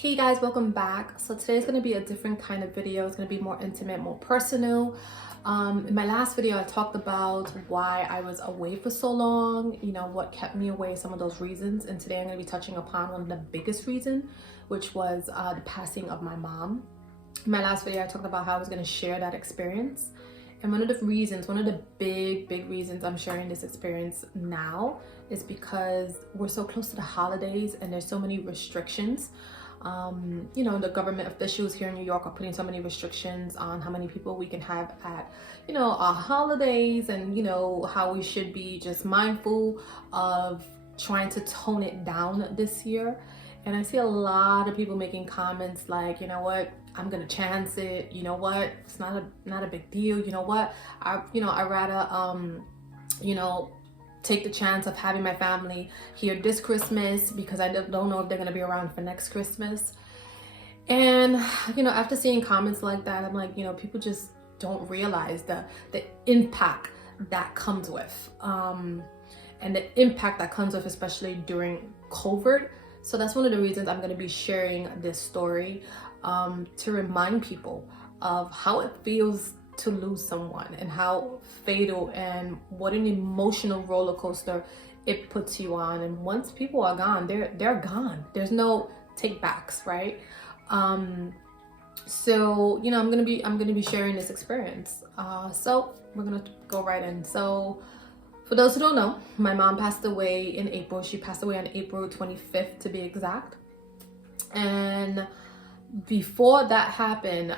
Hey guys, welcome back. So today's going to be a different kind of video. It's going to be more intimate, more personal. In my last video, I talked about why I was away for so long, what kept me away, some of those reasons. And today I'm going to be touching upon one of the biggest reasons, which was the passing of my mom. In my last video, I talked about how I was going to share that experience. And one of the big reasons I'm sharing this experience now is because we're so close to the holidays and there's so many restrictions. The government officials here in New York are putting so many restrictions on how many people we can have at, our holidays, and, how we should be just mindful of trying to tone it down this year. And I see a lot of people making comments like, you know what, I'm gonna chance it. You know what, it's not a big deal. You know what, I rather, take the chance of having my family here this Christmas because I don't know if they're gonna be around for next Christmas. And after seeing comments like that, I'm like, people just don't realize the impact that comes with, and the impact that comes with, especially during COVID. So that's one of the reasons I'm gonna be sharing this story, to remind people of how it feels to lose someone and how fatal and what an emotional roller coaster it puts you on. And once people are gone, they're gone. There's no take backs, right? So I'm gonna be sharing this experience. So we're gonna go right in. So for those who don't know, my mom passed away in April. She passed away on April 25th to be exact. And before that happened,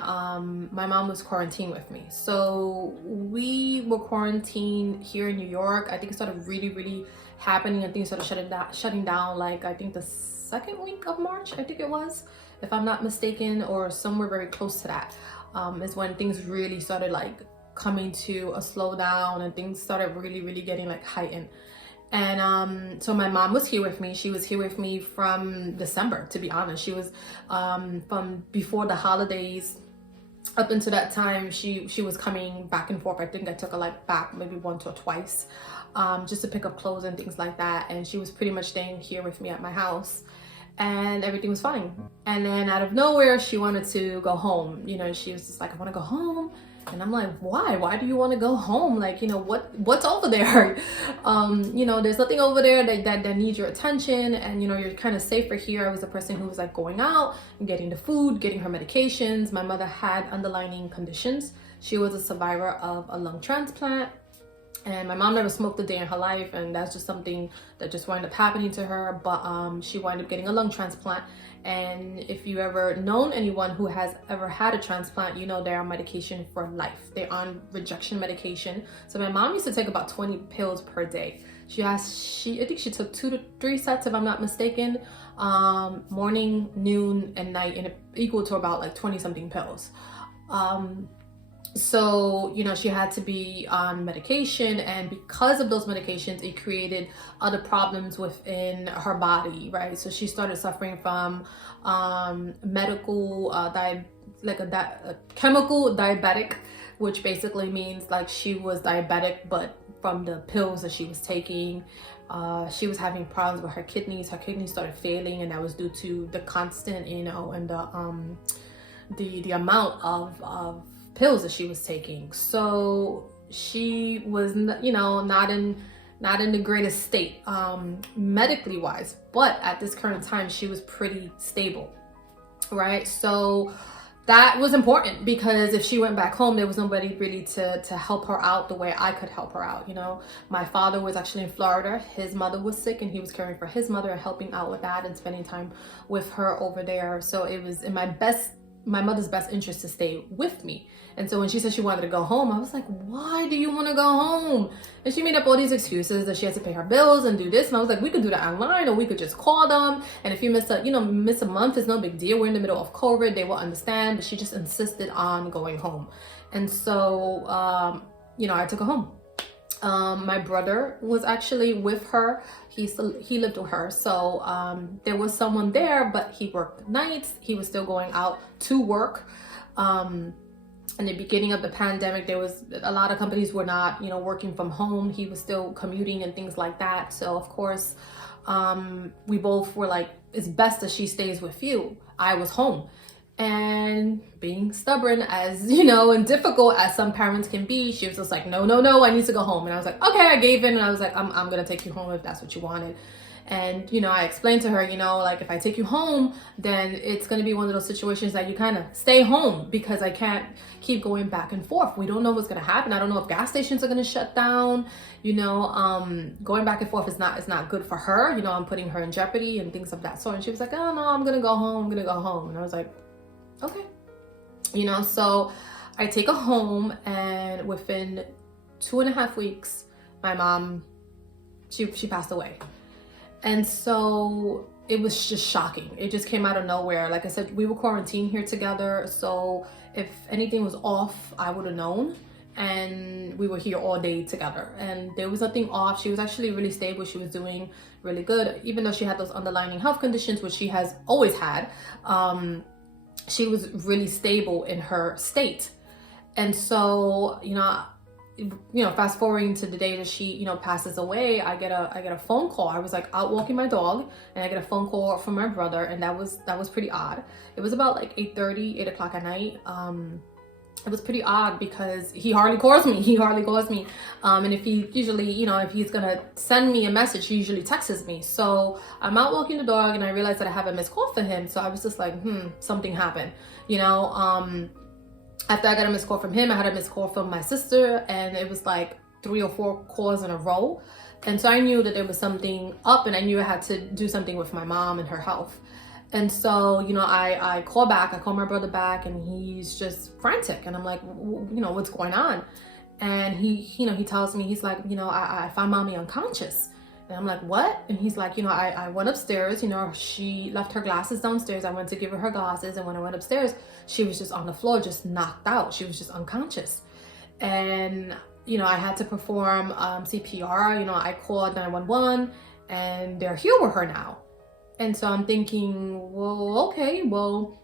my mom was quarantined with me. So we were quarantined here in New York. I think it started really happening, and things started shutting down like I think the second week of March, I think it was, if I'm not mistaken, or somewhere very close to that, is when things really started like coming to a slowdown and things started really getting like heightened. And so my mom was here with me. She was here with me from December, to be honest. She was from before the holidays up until that time. She was coming back and forth. I think I took her like back maybe once or twice, just to pick up clothes and things like that. And she was pretty much staying here with me at my house, and everything was fine. And then out of nowhere, she wanted to go home. She was just like, I want to go home. And I'm like, why do you want to go home? Like, what's over there? There's nothing over there that needs your attention. And, you're kind of safer here. I was a person who was like going out and getting the food, getting her medications. My mother had underlying conditions. She was a survivor of a lung transplant. And my mom never smoked a day in her life, and that's just something that just wound up happening to her. But she wound up getting a lung transplant. And if you ever known anyone who has ever had a transplant, they're on medication for life. They're on rejection medication. So my mom used to take about 20 pills per day. I think she took 2 to 3 sets, if I'm not mistaken, morning, noon, and night, and it equal to about like 20 something pills. So she had to be on medication, and because of those medications, it created other problems within her body, right? So she started suffering from medical a chemical diabetic, which basically means like she was diabetic, but from the pills that she was taking. She was having problems with her kidneys. Her kidneys started failing, and that was due to the constant and the amount of pills that she was taking. So she was not in the greatest state, medically wise, but at this current time she was pretty stable, right? So that was important, because if she went back home, there was nobody really to help her out the way I could help her out. My father was actually in Florida. His mother was sick, and he was caring for his mother and helping out with that and spending time with her over there. So it was in my mother's best interest to stay with me. And so when she said she wanted to go home, I was like, why do you want to go home? And she made up all these excuses that she has to pay her bills and do this. And I was like, we could do that online, or we could just call them. And if you miss a month, it's no big deal. We're in the middle of COVID. They will understand. But she just insisted on going home. And so, I took her home. My brother was actually with her. He lived with her. So there was someone there, but he worked nights. He was still going out to work. In the beginning of the pandemic, there was a lot of companies were not, working from home. He was still commuting and things like that. So of course, we both were like, it's best that she stays with you. I was home. And being stubborn as, you know, and difficult as some parents can be, she was just like, no, no, no, I need to go home. And I was like, okay, I gave in, and I was like, I'm gonna take you home if that's what you wanted. And, you know, I explained to her, you know, like, if I take you home, then it's going to be one of those situations that you kind of stay home, because I can't keep going back and forth. We don't know what's going to happen. I don't know if gas stations are going to shut down. You know, going back and forth is not good for her. You know, I'm putting her in jeopardy and things of that sort. And she was like, oh, no, I'm going to go home. I'm going to go home. And I was like, okay. You know, so I take her home, and within 2.5 weeks, my mom, she passed away. And so it was just shocking. It just came out of nowhere. Like I said, we were quarantined here together. So if anything was off, I would have known. And we were here all day together. And there was nothing off. She was actually really stable. She was doing really good. Even though she had those underlying health conditions, which she has always had, she was really stable in her state. And so, you know, fast forwarding to the day that she, you know, passes away, I get a phone call. I was like out walking my dog, and I get a phone call from my brother, and that was pretty odd. It was about like 8:30, 8 o'clock at night. It was pretty odd because he hardly calls me. And if he usually, you know, if he's gonna send me a message, he usually texts me. So I'm out walking the dog, and I realized that I have a missed call for him. So I was just like, something happened, you know. After I got a missed call from him, I had a missed call from my sister, and it was like 3 or 4 calls in a row. And so I knew that there was something up, and I knew I had to do something with my mom and her health. And so, you know, I call my brother back, and he's just frantic. And I'm like, you know, what's going on? And he tells me, he's like, you know, I found mommy unconscious. And I'm like, what? And he's like, you know, I went upstairs, you know, she left her glasses downstairs. I went to give her glasses. And when I went upstairs, she was just on the floor, just knocked out. She was just unconscious. And, you know, I had to perform CPR. You know, I called 911, and they're here with her now. And so I'm thinking, well, okay, well,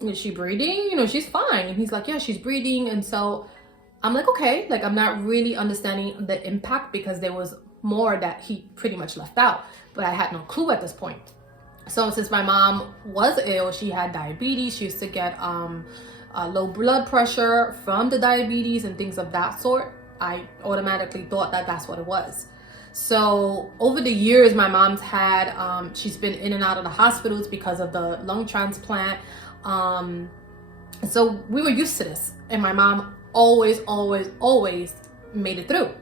is she breathing? You know, she's fine. And he's like, yeah, she's breathing. And so I'm like, okay, like, I'm not really understanding the impact, because there was more that he pretty much left out, but I had no clue at this point. So since my mom was ill, she had diabetes. She used to get low blood pressure from the diabetes and things of that sort. I automatically thought that that's what it was. So over the years, my mom's had, she's been in and out of the hospitals because of the lung transplant. So we were used to this, and my mom always made it through.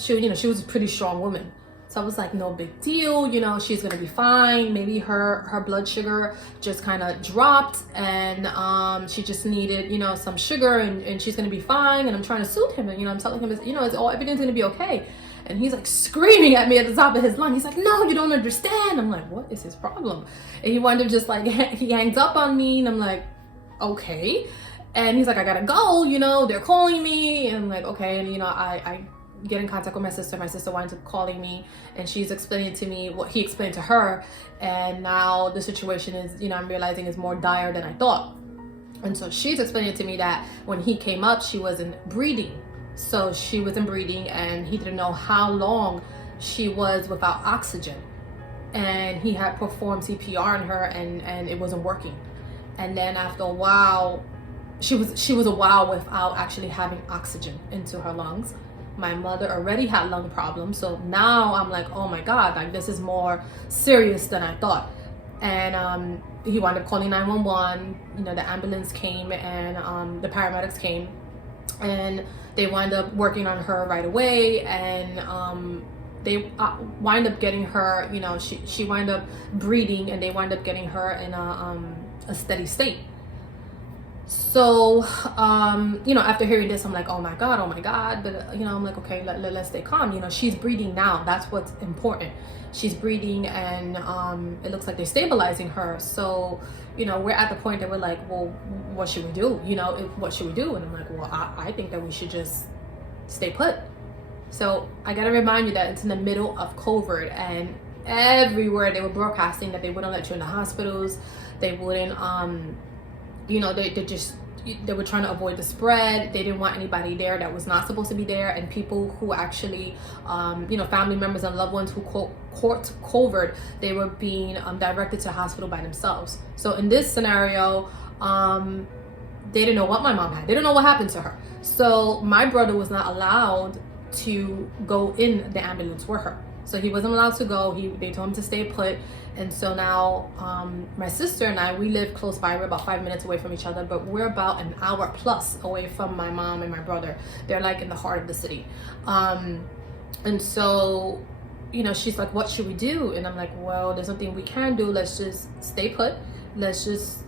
She, you know, she was a pretty strong woman. So I was like, no big deal, you know, she's gonna be fine. Maybe her blood sugar just kind of dropped, and she just needed, you know, some sugar, and she's gonna be fine. And I'm trying to soothe him, and, you know, I'm telling him, you know, everything's gonna be okay. And he's like screaming at me at the top of his lungs. He's like, no, you don't understand. I'm like, what is his problem? And he wound up just like, he hangs up on me, and I'm like, okay. And he's like, I gotta go, you know, they're calling me. And I'm like, okay. And, you know, I get in contact with my sister. My sister winds up calling me, and she's explaining to me what he explained to her. And now the situation is, you know, I'm realizing is more dire than I thought. And so she's explaining to me that when he came up, she wasn't breathing. So she wasn't breathing, and he didn't know how long she was without oxygen. And he had performed CPR on her, and it wasn't working. And then after a while, she was a while without actually having oxygen into her lungs. My mother already had lung problems, so now I'm like, oh my God, like, this is more serious than I thought. And he wound up calling 911. You know, the ambulance came, and the paramedics came, and they wind up working on her right away. And they wind up getting her, you know, she wind up breathing, and they wind up getting her in a steady state. So, you know, after hearing this, I'm like, oh my God. But, you know, I'm like, okay, let's stay calm. You know, she's breathing now. That's what's important. She's breathing, and it looks like they're stabilizing her. So, you know, we're at the point that we're like, well, what should we do? You know, what should we do? And I'm like, well, I think that we should just stay put. So I got to remind you that it's in the middle of COVID, and everywhere they were broadcasting that they wouldn't let you in the hospitals. They wouldn't, you know, they just, they were trying to avoid the spread. They didn't want anybody there that was not supposed to be there, and people who actually, family members and loved ones who caught COVID, they were being directed to the hospital by themselves. So in this scenario, they didn't know what my mom had. They didn't know what happened to her. So my brother was not allowed to go in the ambulance with her. So he wasn't allowed to go. They told him to stay put. And so now my sister and I, we live close by. We're about 5 minutes away from each other, but we're about an hour plus away from my mom and my brother. They're like in the heart of the city. And so, she's like, what should we do? And I'm like, well, there's nothing we can do. Let's just stay put. Let's just,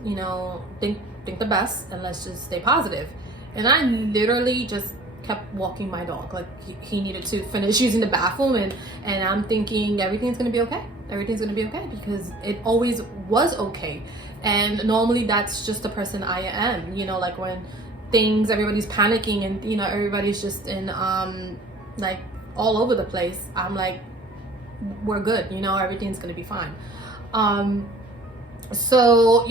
think the best, and let's just stay positive. And I literally just kept walking my dog. Like he needed to finish using the bathroom, and I'm thinking everything's gonna be okay. Everything's gonna be okay, because it always was okay. And normally that's just the person I am, like when everybody's panicking and everybody's just in like all over the place, I'm like, we're good, everything's gonna be fine. So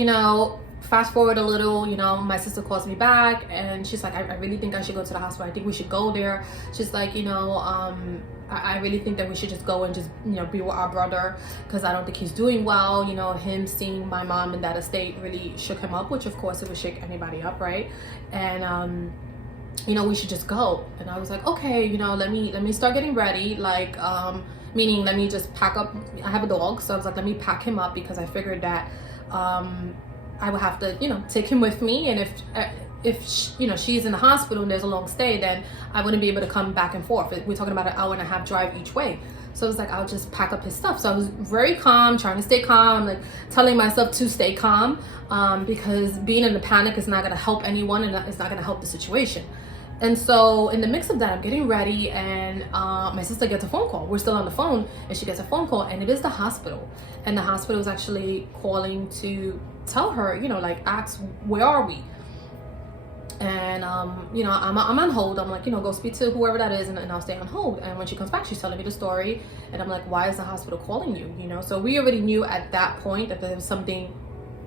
fast forward a little, my sister calls me back and she's like, I really think I should go to the hospital. I think we should go there. She's like, I really think that we should just go and just, be with our brother, because I don't think he's doing well. Him seeing my mom in that state really shook him up, which of course it would shake anybody up, right? And, we should just go. And I was like, okay, let me start getting ready. Like, meaning let me just pack up. I have a dog. So I was like, let me pack him up, because I figured that, I would have to, take him with me. And if she's in the hospital and there's a long stay, then I wouldn't be able to come back and forth. We're talking about an hour and a half drive each way. So I was like, I'll just pack up his stuff. So I was very calm, trying to stay calm, like telling myself to stay calm, because being in a panic is not going to help anyone, and it's not going to help the situation. And so in the mix of that, I'm getting ready, and my sister gets a phone call. We're still on the phone, and she gets a phone call, and it is the hospital. And the hospital is actually calling to tell her, ask, where are we? And I'm on hold. I'm like, go speak to whoever that is, and I'll stay on hold. And when she comes back, she's telling me the story, and I'm like, why is the hospital calling you? So we already knew at that point that there was something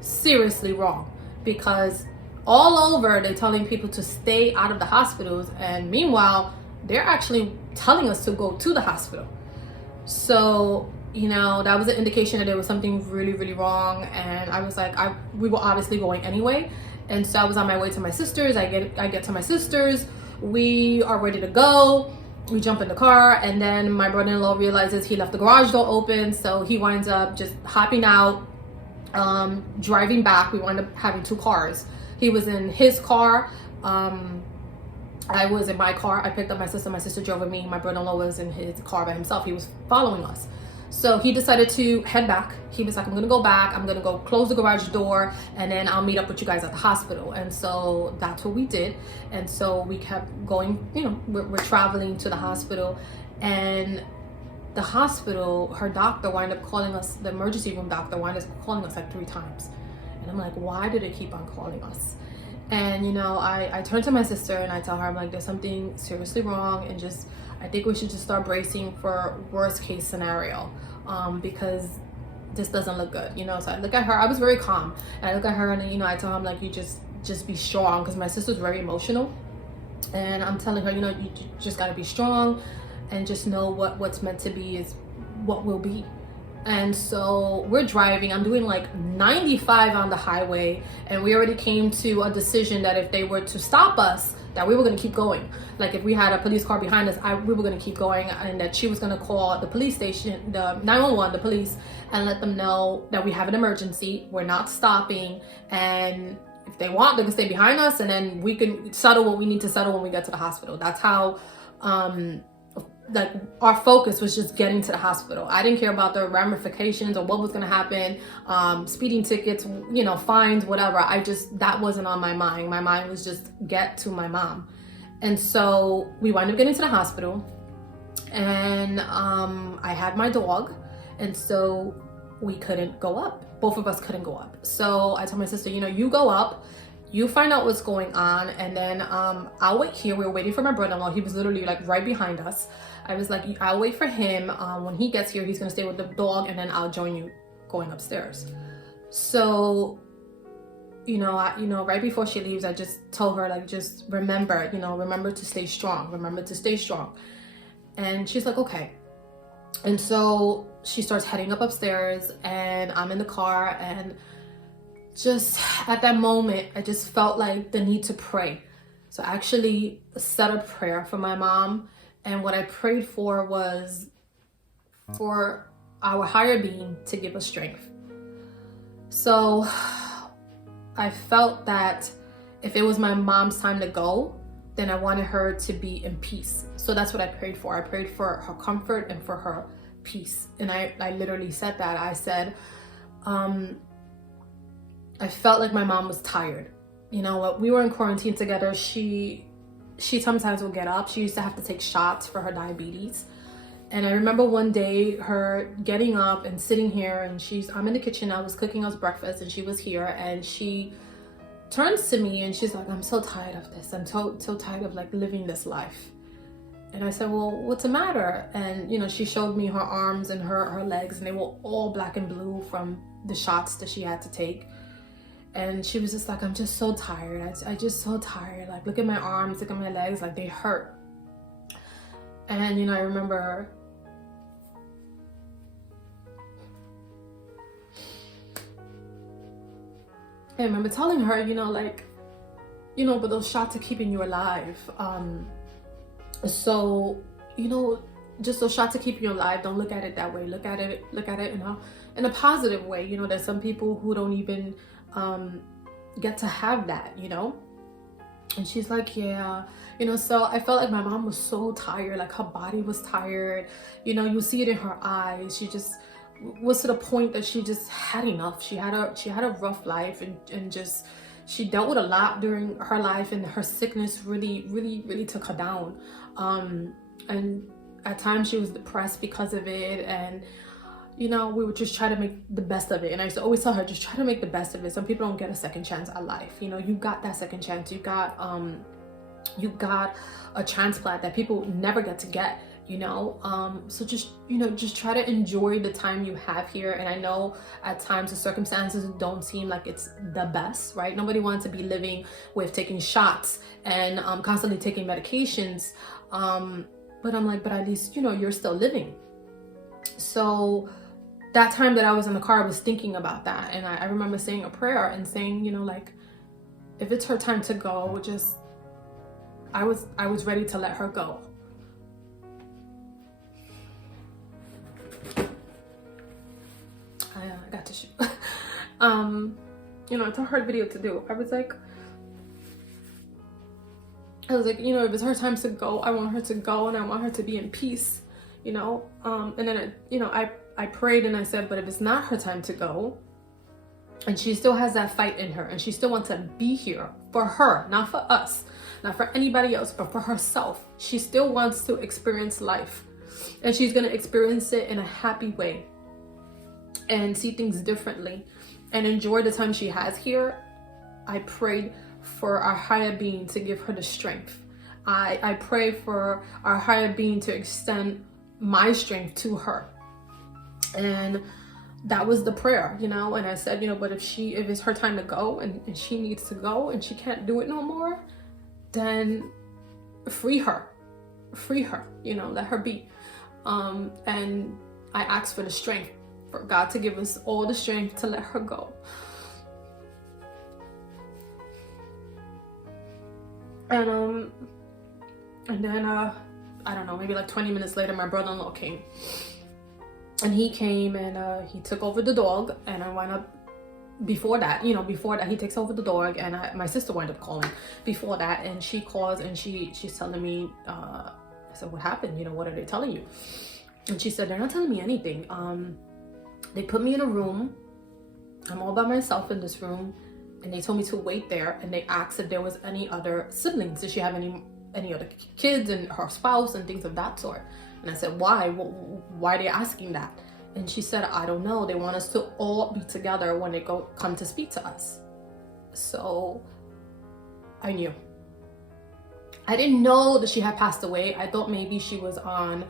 seriously wrong, because all over they're telling people to stay out of the hospitals, and meanwhile they're actually telling us to go to the hospital. So that was an indication that there was something really, really wrong. And I was like, we were obviously going anyway. And so I was on my way to my sister's. I get to my sister's. We are ready to go. We jump in the car, and then my brother-in-law realizes he left the garage door open. So he winds up just hopping out, driving back. We wind up having two cars. He was in his car. I was in my car. I picked up my sister. My sister drove with me. My brother-in-law was in his car by himself. He was following us. So he decided to head back. He was like, I'm gonna go back. I'm gonna go close the garage door, and then I'll meet up with you guys at the hospital. And so that's what we did. And so we kept going, we're traveling to the hospital, and the hospital, her doctor wound up calling us, the emergency room doctor wound up calling us like 3 times. And I'm like, why do they keep on calling us? And I turn to my sister and I tell her, I'm like, there's something seriously wrong, and I think we should just start bracing for worst case scenario, because this doesn't look good. So I look at her. I was very calm, and I look at her, and I tell her, I'm like, you just be strong, because my sister's very emotional, and I'm telling her, you just got to be strong, and just know what's meant to be is what will be. And so we're driving. I'm doing like 95 on the highway, and we already came to a decision that if they were to stop us, that we were going to keep going. Like if we had a police car behind us, we were going to keep going, and that she was going to call the police station, the 911, the police, and let them know that we have an emergency. We're not stopping, and if they want, they can stay behind us, and then we can settle what we need to settle when we get to the hospital. That's how like our focus was just getting to the hospital. I didn't care about the ramifications or what was going to happen, speeding tickets, fines, whatever. That wasn't on my mind. My mind was just get to my mom. And so we wound up getting to the hospital, and I had my dog, and so we couldn't go up. Both of us couldn't go up. So I told my sister, you go up, you find out what's going on, and then I'll wait here. We were waiting for my brother-in-law. He was literally like right behind us. I was like, I'll wait for him. When he gets here, he's gonna stay with the dog, and then I'll join you going upstairs. So, right before she leaves, I just told her, like, just remember, remember to stay strong, remember to stay strong. And she's like, okay. And so she starts heading up upstairs, and I'm in the car, and just at that moment, I just felt like the need to pray. So I actually said a prayer for my mom, and what I prayed for was for our higher being to give us strength. So I felt that if it was my mom's time to go, then I wanted her to be in peace. So that's what I prayed for. I prayed for her comfort and for her peace. And I literally said that. I said, I felt like my mom was tired. We were in quarantine together. She sometimes would get up. She used to have to take shots for her diabetes. And I remember one day her getting up and sitting here, and I'm in the kitchen. I was cooking us breakfast, and she was here, and she turns to me and she's like, I'm so tired of this. I'm so tired of like living this life. And I said, well, what's the matter? And she showed me her arms and her legs, and they were all black and blue from the shots that she had to take. And she was just like, I'm just so tired. I just so tired. Like, look at my arms, look at my legs, like they hurt. And I remember telling her, but those shots are keeping you alive. So, just those shots are keeping you alive. Don't look at it that way. Look at it in a positive way. There's some people who don't even get to have that, And she's like, yeah, so I felt like my mom was so tired, like her body was tired. You see it in her eyes. She just was to the point that she just had enough. She had a rough life, and just she dealt with a lot during her life, and her sickness really took her down. And at times she was depressed because of it, and we would just try to make the best of it. And I used to always tell her, just try to make the best of it. Some people don't get a second chance at life. You got that second chance. You got a transplant that people never get to get. So just try to enjoy the time you have here. And I know at times the circumstances don't seem like it's the best, right? Nobody wants to be living with taking shots and constantly taking medications. But I'm like, but at least, you're still living. So that time that I was in the car, I was thinking about that. And I remember saying a prayer and saying, like, if it's her time to go, I was ready to let her go. I got to shoot. It's a hard video to do. I was like, if it's her time to go, I want her to go, and I want her to be in peace, and then, I prayed and I said, but if it's not her time to go, and she still has that fight in her, and she still wants to be here for her, not for us, not for anybody else, but for herself. She still wants to experience life, and she's going to experience it in a happy way and see things differently and enjoy the time she has here. I prayed for our higher being to give her the strength. I pray for our higher being to extend my strength to her. And that was the prayer, and I said, but if it's her time to go, and she needs to go, and she can't do it no more, then free her, let her be. And I asked for the strength, for God to give us all the strength to let her go. And then I don't know, maybe like 20 minutes later, my brother-in-law came. And he came and he took over the dog, and I wound up, before that he takes over the dog, and my sister wound up calling before that, and she calls and she's telling me, I said, what happened? What are they telling you? And she said, they're not telling me anything. They put me in a room. I'm all by myself in this room, and they told me to wait there, and they asked if there was any other siblings. Did she have any other kids and her spouse and things of that sort? And I said, why? Why are they asking that? And she said, I don't know. They want us to all be together when they come to speak to us. So I knew. I didn't know that she had passed away. I thought maybe she was on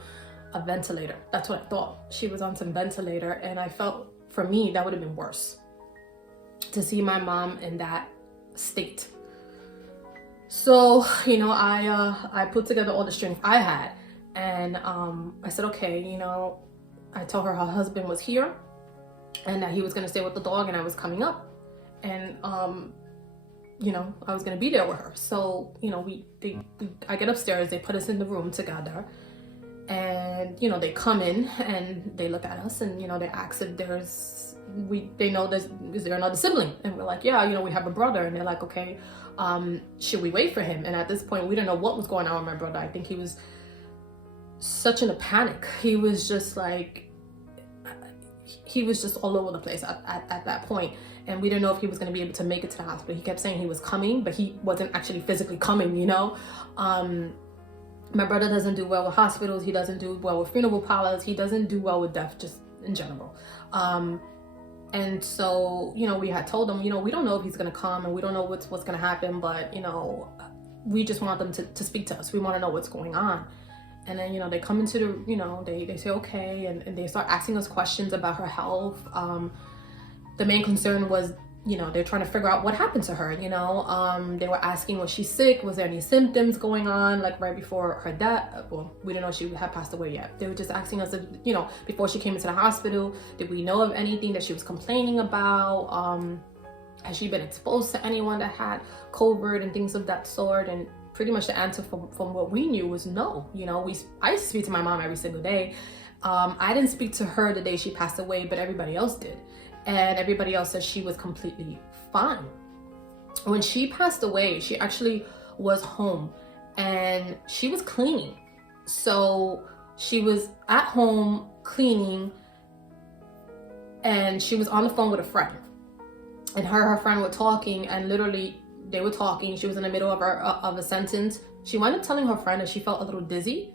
a ventilator. That's what I thought. She was on some ventilator, and I felt, for me, that would have been worse. to see my mom in that state. So, you know, I put together all the strength I had, and I said, okay, you know, I told her husband was here and that he was gonna stay with the dog and I was coming up, and you know, I was gonna be there with her. So, you know, I get upstairs, they put us in the room together, and you know, they come in and they look at us, and you know, they ask if they know is there another sibling, and we're like, yeah, you know, we have a brother, and they're like, okay, should we wait for him? And at this point, we didn't know what was going on with my brother. I think he was such in a panic. He was just like, he was just all over the place at that point, and we didn't know if he was going to be able to make it to the hospital. He kept saying he was coming, but he wasn't actually physically coming, you know. My brother doesn't do well with hospitals. He doesn't do well with funeral parlors. He doesn't do well with death, just in general. And so, you know, we had told him, you know, we don't know if he's going to come, and we don't know what's going to happen, but, you know, we just want them to speak to us. We want to know what's going on. And then, you know, they come into the, you know, they say, okay, and they start asking us questions about her health. The main concern was, you know, they're trying to figure out what happened to her, you know. They were asking, was she sick? Was there any symptoms going on, like right before her death? Well, we didn't know she had passed away yet. They were just asking us, if, you know, before she came into the hospital, did we know of anything that she was complaining about? Has she been exposed to anyone that had COVID and things of that sort? And pretty much the answer from what we knew was no. You know, I used to speak to my mom every single day. I didn't speak to her the day she passed away, but everybody else did. And everybody else said she was completely fine. When she passed away, she actually was home and she was cleaning. So she was at home cleaning, and she was on the phone with a friend. And her friend were talking, and literally they were talking. She was in the middle of a sentence. She wound up telling her friend that she felt a little dizzy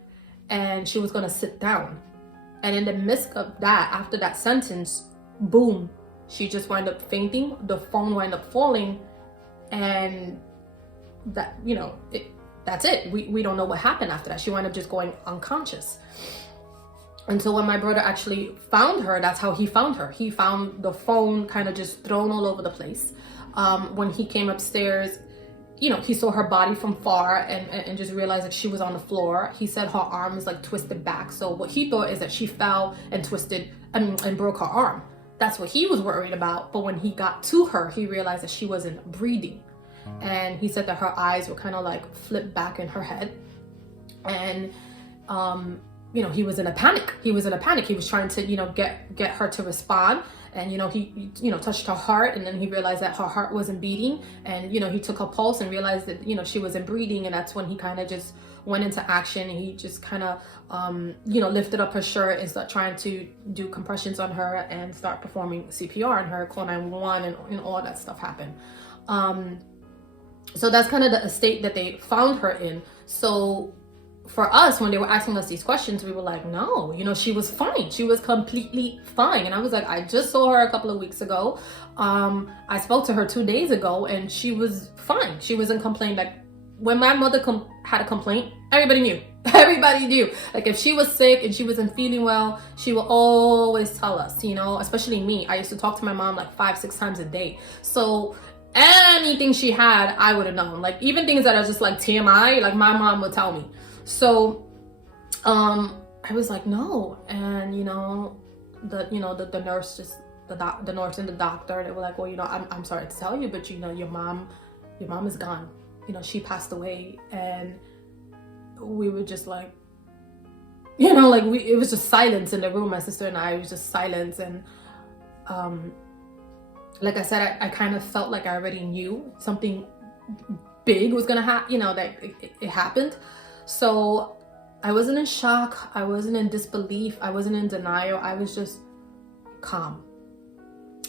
and she was gonna sit down. And in the midst of that, after that sentence, boom, she just wound up fainting. The phone wound up falling, and that, you know, that's it. We don't know what happened after that. She wound up just going unconscious. And so when my brother actually found her, that's how he found her. He found the phone kind of just thrown all over the place. When he came upstairs, you know, he saw her body from far and just realized that she was on the floor. He said her arm was like twisted back. So what he thought is that she fell and twisted and broke her arm. That's what he was worried about. But when he got to her, he realized that she wasn't breathing. And he said that her eyes were kind of like flipped back in her head. And, you know, he was in a panic. He was trying to, you know, get her to respond. And, you know, he, you know, touched her heart, and then he realized that her heart wasn't beating. And, you know, he took her pulse and realized that, you know, she wasn't breathing. And that's when he kind of just went into action. And he just kind of, you know, lifted up her shirt and started trying to do compressions on her and start performing CPR on her, call 911, and all that stuff happened. So that's kind of the state that they found her in. So for us, when they were asking us these questions, we were like, no, you know, she was fine. She was completely fine. And I was like, I just saw her a couple of weeks ago. I spoke to her 2 days ago, and she was fine. She wasn't complaining. Like, when my mother had a complaint, everybody knew. Everybody knew. Like, if she was sick and she wasn't feeling well, she would always tell us, you know, especially me. I used to talk to my mom like 5-6 times a day. So anything she had, I would have known. Like, even things that are just like TMI, like my mom would tell me. So I was like, no. And, you know, the nurse, just the nurse and the doctor, they were like, well, you know, I'm sorry to tell you, but, you know, your mom is gone. You know, she passed away. And we were just like, you know, like it was just silence in the room. My sister and I, it was just silence. And like I said, I kind of felt like I already knew something big was gonna happen, you know, that it happened. So I wasn't in shock. I wasn't in disbelief. I wasn't in denial. I was just calm.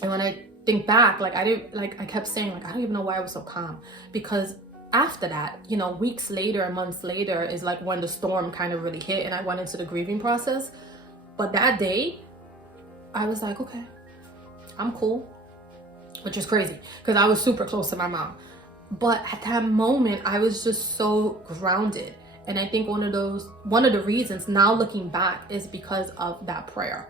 And when I think back, like I kept saying, like, I don't even know why I was so calm, because after that, you know, weeks later and months later is like when the storm kind of really hit and I went into the grieving process. But that day I was like, okay, I'm cool, which is crazy because I was super close to my mom. But at that moment, I was just so grounded. And I think one of the reasons now looking back is because of that prayer.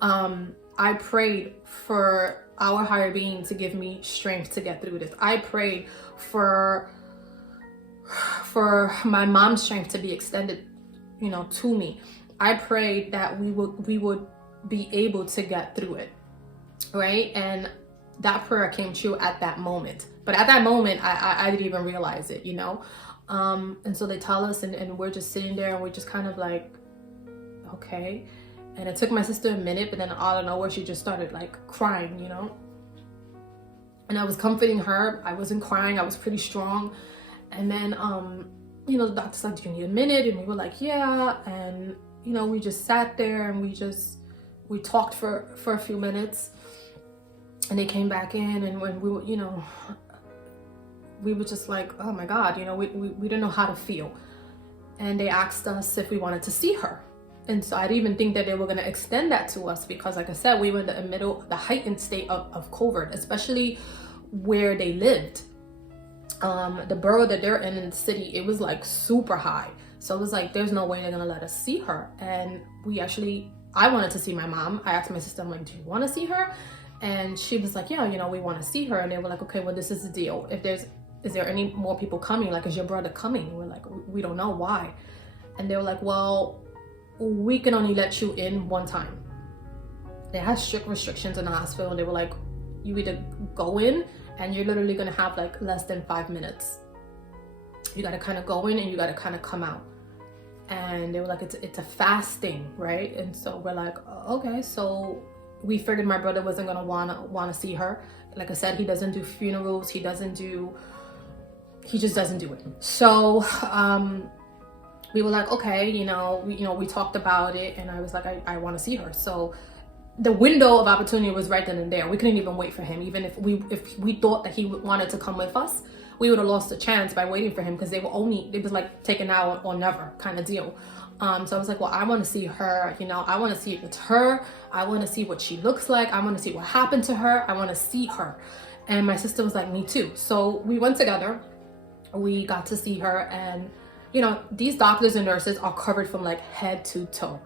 I prayed for our higher being to give me strength to get through this. I prayed for my mom's strength to be extended, to me. I prayed that we would be able to get through it, right? And that prayer came true at that moment. But at that moment, I didn't even realize it, and so they tell us, and we're just sitting there, and we're just kind of like, okay. And it took my sister a minute, but then out of nowhere, she just started like crying, and I was comforting her. I wasn't crying. I was pretty strong. And then, the doctor said, do you need a minute? And we were like, yeah. And, we just sat there, and we talked for a few minutes, and they came back in, and when we were, we were just like, oh my God, we didn't know how to feel. And they asked us if we wanted to see her. And so I didn't even think that they were going to extend that to us, because like I said, we were in the heightened state of COVID, especially where they lived. The borough that they're in the city, it was like super high. So it was like, there's no way they're going to let us see her. And I wanted to see my mom. I asked my sister, I'm like, do you want to see her? And she was like, yeah, we want to see her. And they were like, okay, well, this is the deal. Is there any more people coming? Like, is your brother coming? We're like, we don't know why. And they were like, well, we can only let you in one time. They had strict restrictions in the hospital. They were like, you either go in, and you're literally gonna have like less than 5 minutes. You gotta kind of go in, and you gotta kind of come out. And they were like, it's a fasting, right? And so we're like, okay. So we figured my brother wasn't gonna wanna see her. Like I said, he doesn't do funerals. He just doesn't do it. So we were like, okay, we talked about it, and I was like, I want to see her. So the window of opportunity was right then and there. We couldn't even wait for him. Even if we thought that he wanted to come with us, we would have lost the chance by waiting for him, because it was like take an hour or never kind of deal. So I was like, well, I want to see her. I want to see if it's her. I want to see what she looks like. I want to see what happened to her. I want to see her. And my sister was like, me too. So we went together. We got to see her, and these doctors and nurses are covered from like head to toe,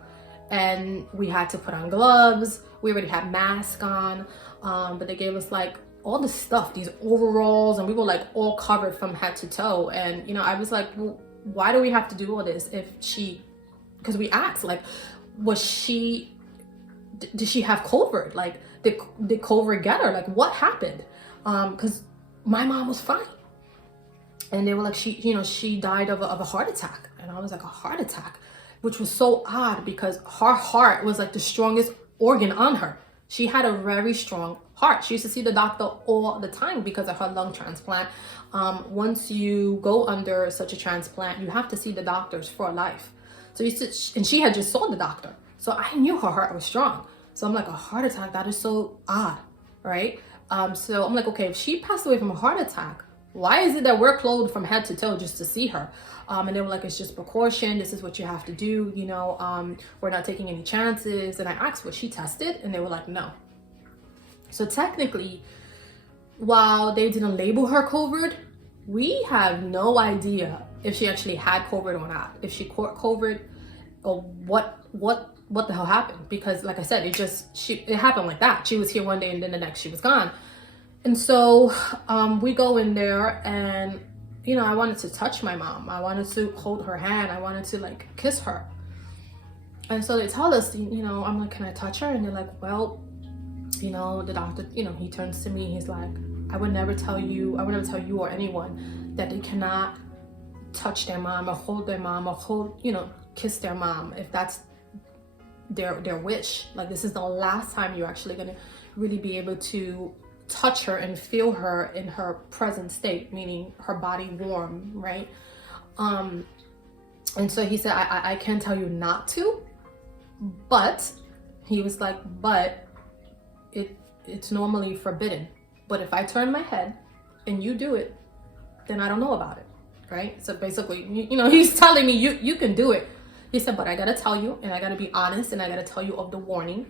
and we had to put on gloves. We already had masks on, but they gave us like all the stuff, these overalls, and we were like all covered from head to toe. And I was like, well, why do we have to do all this? Because we asked, like, did she have COVID? Like, did COVID get her? Like, what happened? Because my mom was fine. And they were like, she died of a heart attack. And I was like, a heart attack? Which was so odd, because her heart was like the strongest organ on her. She had a very strong heart. She used to see the doctor all the time because of her lung transplant. Once you go under such a transplant, you have to see the doctors for life. So and she had just saw the doctor. So I knew her heart was strong. So I'm like, a heart attack? That is so odd, right? So I'm like, okay, if she passed away from a heart attack, why is it that we're clothed from head to toe just to see her? And they were like, it's just precaution. This is what you have to do. We're not taking any chances. And I asked, was she tested? And they were like, no. So technically, while they didn't label her COVID, we have no idea if she actually had COVID or not. If she caught COVID, or what the hell happened? Because like I said, it happened like that. She was here one day, and then the next she was gone. And so we go in there, and I wanted to touch my mom. I wanted to hold her hand. I wanted to like kiss her. And so they tell us, I'm like, can I touch her? And they're like, well, the doctor, he turns to me. He's like, I would never tell you or anyone that they cannot touch their mom or hold their mom or kiss their mom if that's their wish. Like, this is the last time you're actually going to really be able to touch her and feel her in her present state, meaning her body warm, right? And so he said, I can't tell you not to, but he was like, but it's normally forbidden. But if I turn my head and you do it, then I don't know about it, right? So basically, he's telling me you can do it. He said, but I gotta tell you, and I gotta be honest, and I gotta tell you of the warning,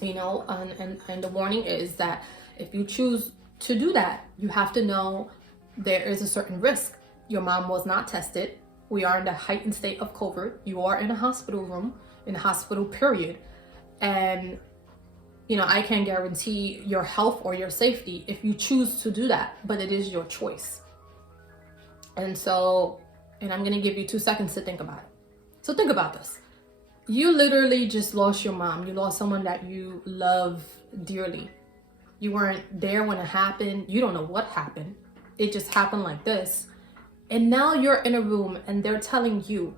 and the warning is that if you choose to do that, you have to know there is a certain risk. Your mom was not tested. We are in the heightened state of COVID. You are in a hospital room, in a hospital period. And I can't guarantee your health or your safety if you choose to do that, but it is your choice. And I'm gonna give you 2 seconds to think about it. So think about this. You literally just lost your mom. You lost someone that you love dearly. You weren't there when it happened. You don't know what happened. It just happened like this. And now you're in a room and they're telling you,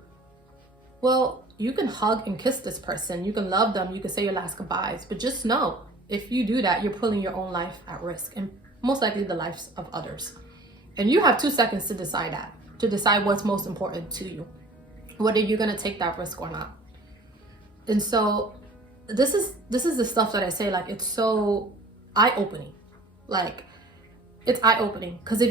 well, you can hug and kiss this person. You can love them. You can say your last goodbyes. But just know, if you do that, you're putting your own life at risk and most likely the lives of others. And you have 2 seconds to decide what's most important to you, whether you're going to take that risk or not. And so this is the stuff that I say, like, it's so eye-opening. Like, it's eye-opening, because if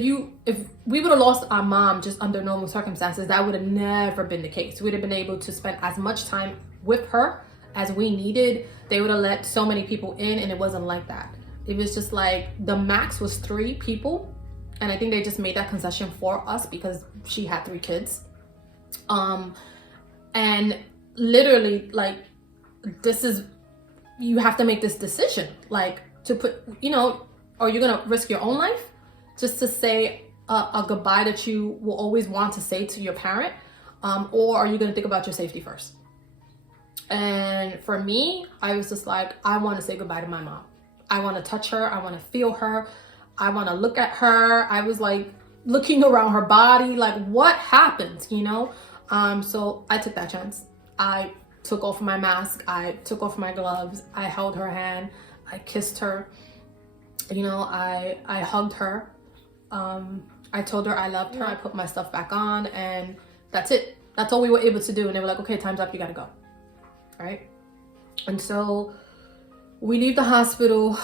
we would have lost our mom just under normal circumstances, that would have never been the case. We'd have been able to spend as much time with her as we needed. They would have let so many people in, and it wasn't like that. It was just like the max was 3 people, and I think they just made that concession for us because she had 3 kids. And literally, like, you have to make this decision, like, to put, are you gonna risk your own life just to say a goodbye that you will always want to say to your parent, or are you gonna think about your safety first? And for me, I was just like, I want to say goodbye to my mom. I want to touch her. I want to feel her. I want to look at her. I was like looking around her body, like, what happened, so I took that chance. I took off my mask. I took off my gloves. I held her hand. I kissed her. I hugged her. I told her I loved her. I put my stuff back on, and that's it. That's all we were able to do. And they were like, okay, time's up. You got to go. Right? And so we leave the hospital.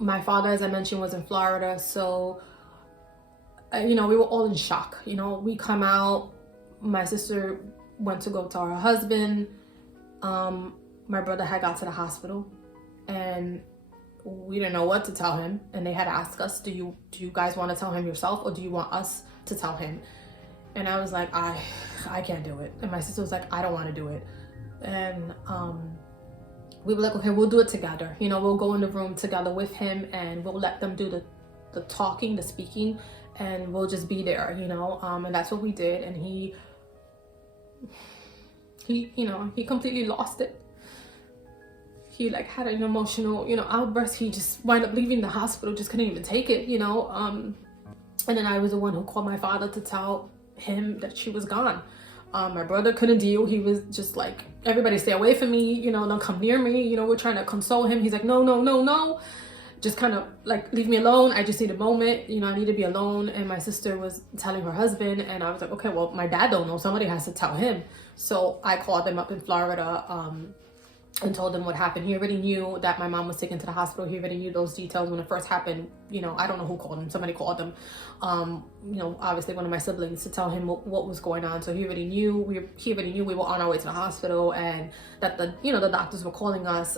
My father, as I mentioned, was in Florida. So, we were all in shock. We come out. My sister went to go tell her husband. My brother had got to the hospital, and we didn't know what to tell him. And they had asked us, do you guys want to tell him yourself, or do you want us to tell him? And I was like, I can't do it. And my sister was like, I don't want to do it. And we were like, okay, we'll do it together. We'll go in the room together with him, and we'll let them do the talking, the speaking, and we'll just be there, and that's what we did. And he completely lost it. He like had an emotional, outburst. He just wound up leaving the hospital, just couldn't even take it, and then I was the one who called my father to tell him that she was gone. My brother couldn't deal. He was just like, everybody stay away from me, don't come near me. We're trying to console him. He's like, no. Just kind of like, leave me alone. I just need a moment. I need to be alone. And my sister was telling her husband, and I was like, okay, well, my dad don't know. Somebody has to tell him. So I called them up in Florida, and told him what happened. He already knew that my mom was taken to the hospital. He already knew those details when it first happened. I don't know who called him. Somebody called him. Obviously one of my siblings, to tell him what was going on. So he already knew. We were on our way to the hospital, and that the doctors were calling us.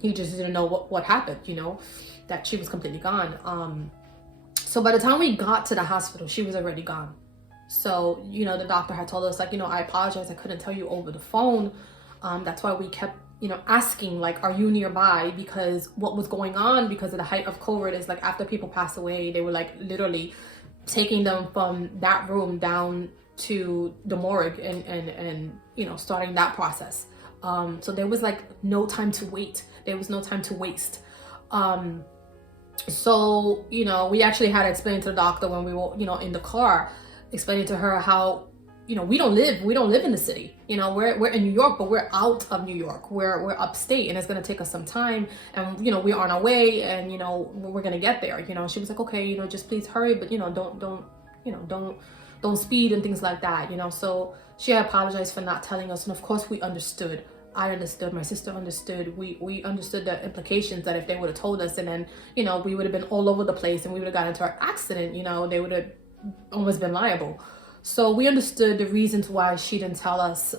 He just didn't know what happened. That she was completely gone. So by the time we got to the hospital, she was already gone. So the doctor had told us, like, I apologize, I couldn't tell you over the phone. That's why we kept asking, like, are you nearby? Because what was going on, because of the height of COVID, is like, after people passed away, they were like literally taking them from that room down to the morgue and starting that process. So there was like no time to wait. There was no time to waste. So we actually had to explain to the doctor when we were in the car, explaining to her how we don't live in the city. We're in New York, but we're out of New York. We're upstate, and it's gonna take us some time. And we're on our way, and we're gonna get there. She was like, okay, just please hurry, but don't speed and things like that. So she apologized for not telling us, and of course we understood. I understood. My sister understood. We understood the implications, that if they would have told us, and then we would have been all over the place, and we would have got into an accident. They would have almost been liable. So we understood the reasons why she didn't tell us.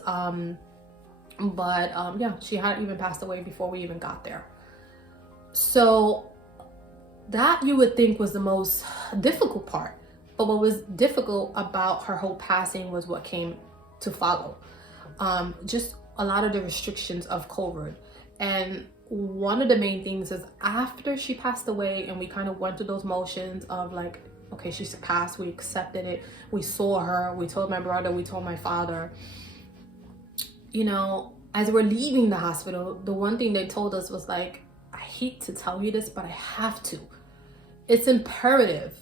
But she had even passed away before we even got there. So that, you would think, was the most difficult part. But what was difficult about her whole passing was what came to follow. Just a lot of the restrictions of COVID. And one of the main things is after she passed away and we kind of went through those motions of like, okay, she's passed, we accepted it, we saw her, we told my brother, we told my father, you know, as we're leaving the hospital, the one thing they told us was like, I hate to tell you this, but I have to. It's imperative,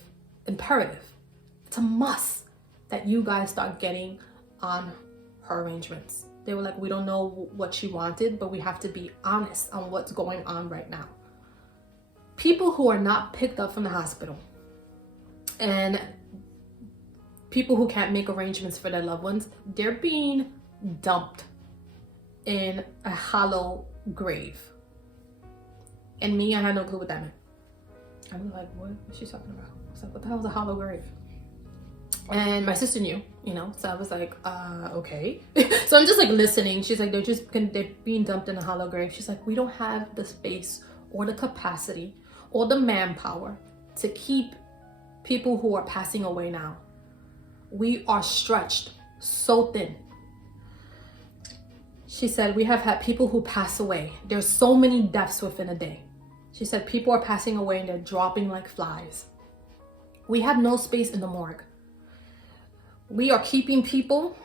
it's a must that you guys start getting on her arrangements. They were like, we don't know what she wanted, but we have to be honest on what's going on right now. People who are not picked up from the hospital and people who can't make arrangements for their loved ones, they're being dumped in a hollow grave. And me, I had no clue what that meant. I was like, what is she talking about? I was like, what the hell is a hollow grave? And my sister knew, you know, so I was like, okay. So I'm just like listening. She's like, they're being dumped in a hollow grave. She's like, we don't have the space or the capacity or the manpower to keep people who are passing away now. We are stretched so thin. She said, we have had people who pass away. There's so many deaths within a day. She said, people are passing away and they're dropping like flies. We have no space in the morgue. We are keeping people,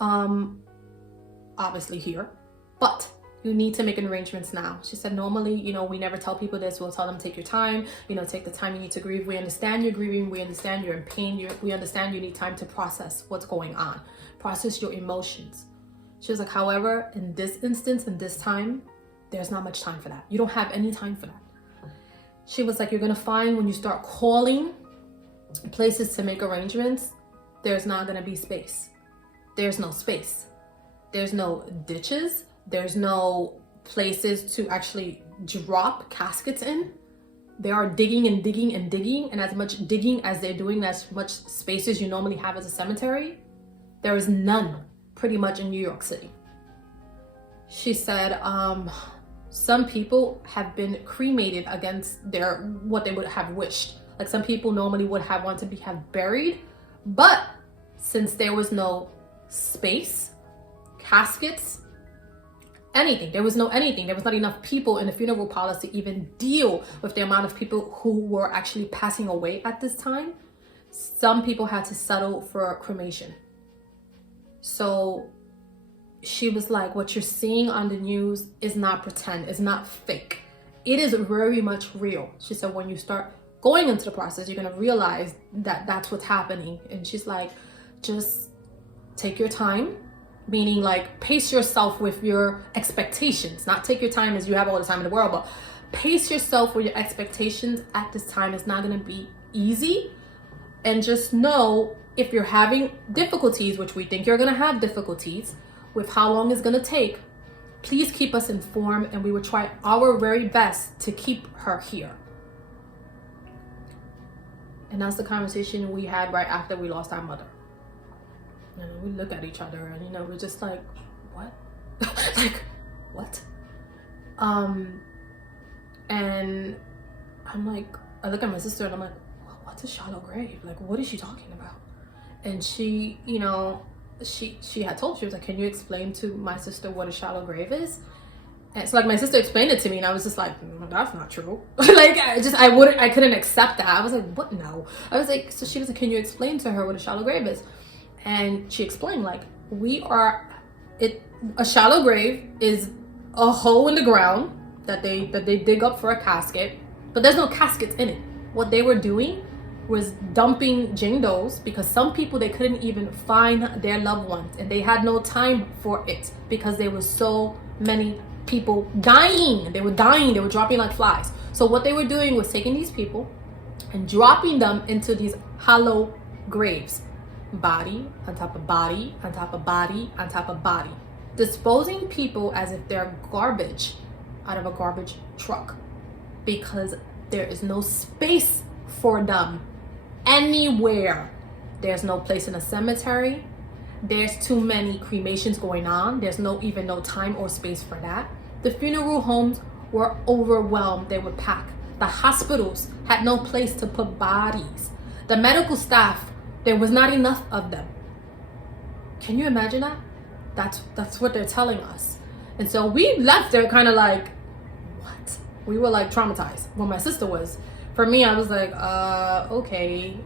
obviously here, but you need to make arrangements now. She said, normally, you know, we never tell people this. We'll tell them, take your time, you know, take the time you need to grieve. We understand you're grieving. We understand you're in pain. We understand you need time to process what's going on, process your emotions. She was like, however, in this instance, in this time, there's not much time for that. You don't have any time for that. She was like, you're going to find when you start calling places to make arrangements, there's not going to be space. There's no space. There's no ditches. There's no places to actually drop caskets in. They are digging and digging and digging. And as much digging as they're doing, as much spaces you normally have as a cemetery, there is none pretty much in New York City. She said, some people have been cremated against what they would have wished. Like some people normally would have wanted to have buried, but since there was no space, caskets, anything, there was not enough people in the funeral parlors to even deal with the amount of people who were actually passing away at this time. Some people had to settle for cremation. So she was like, what you're seeing on the news is not pretend, it's not fake. It is very much real. She said, when you start going into the process, you're going to realize that that's what's happening. And she's like, just take your time, meaning like pace yourself with your expectations, not take your time as you have all the time in the world, but pace yourself with your expectations at this time. It's not going to be easy. And just know if you're having difficulties, which we think you're going to have difficulties with how long it's going to take, please keep us informed and we will try our very best to keep her here. And that's the conversation we had right after we lost our mother. And we look at each other and, you know, we're just like, what? Like, what? And I'm like, I look at my sister and I'm like, what's a shallow grave? Like, what is she talking about? And she, you know, she had told, she was like, can you explain to my sister what a shallow grave is? And so like my sister explained it to me and I was just like, that's not true. Like I couldn't accept that. I was like, what? No. I was like, so she was like, can you explain to her what a shallow grave is? And she explained, like, a shallow grave is a hole in the ground that they dig up for a casket, but there's no caskets in it. What they were doing was dumping jindos because some people, they couldn't even find their loved ones and they had no time for it because there was so many people dying. They were dying. They were dropping like flies. So what they were doing was taking these people and dropping them into these hollow graves, body on top of body on top of body on top of body, disposing people as if they're garbage out of a garbage truck because there is no space for them anywhere. There's no place in a cemetery. There's too many cremations going on. There's no time or space for that. The funeral homes were overwhelmed. They were packed. The hospitals had no place to put bodies. The medical staff, there was not enough of them. Can you imagine that? That's what they're telling us. And so we left there kind of like, what? We were like traumatized. Well, my sister was. For me, I was like, okay.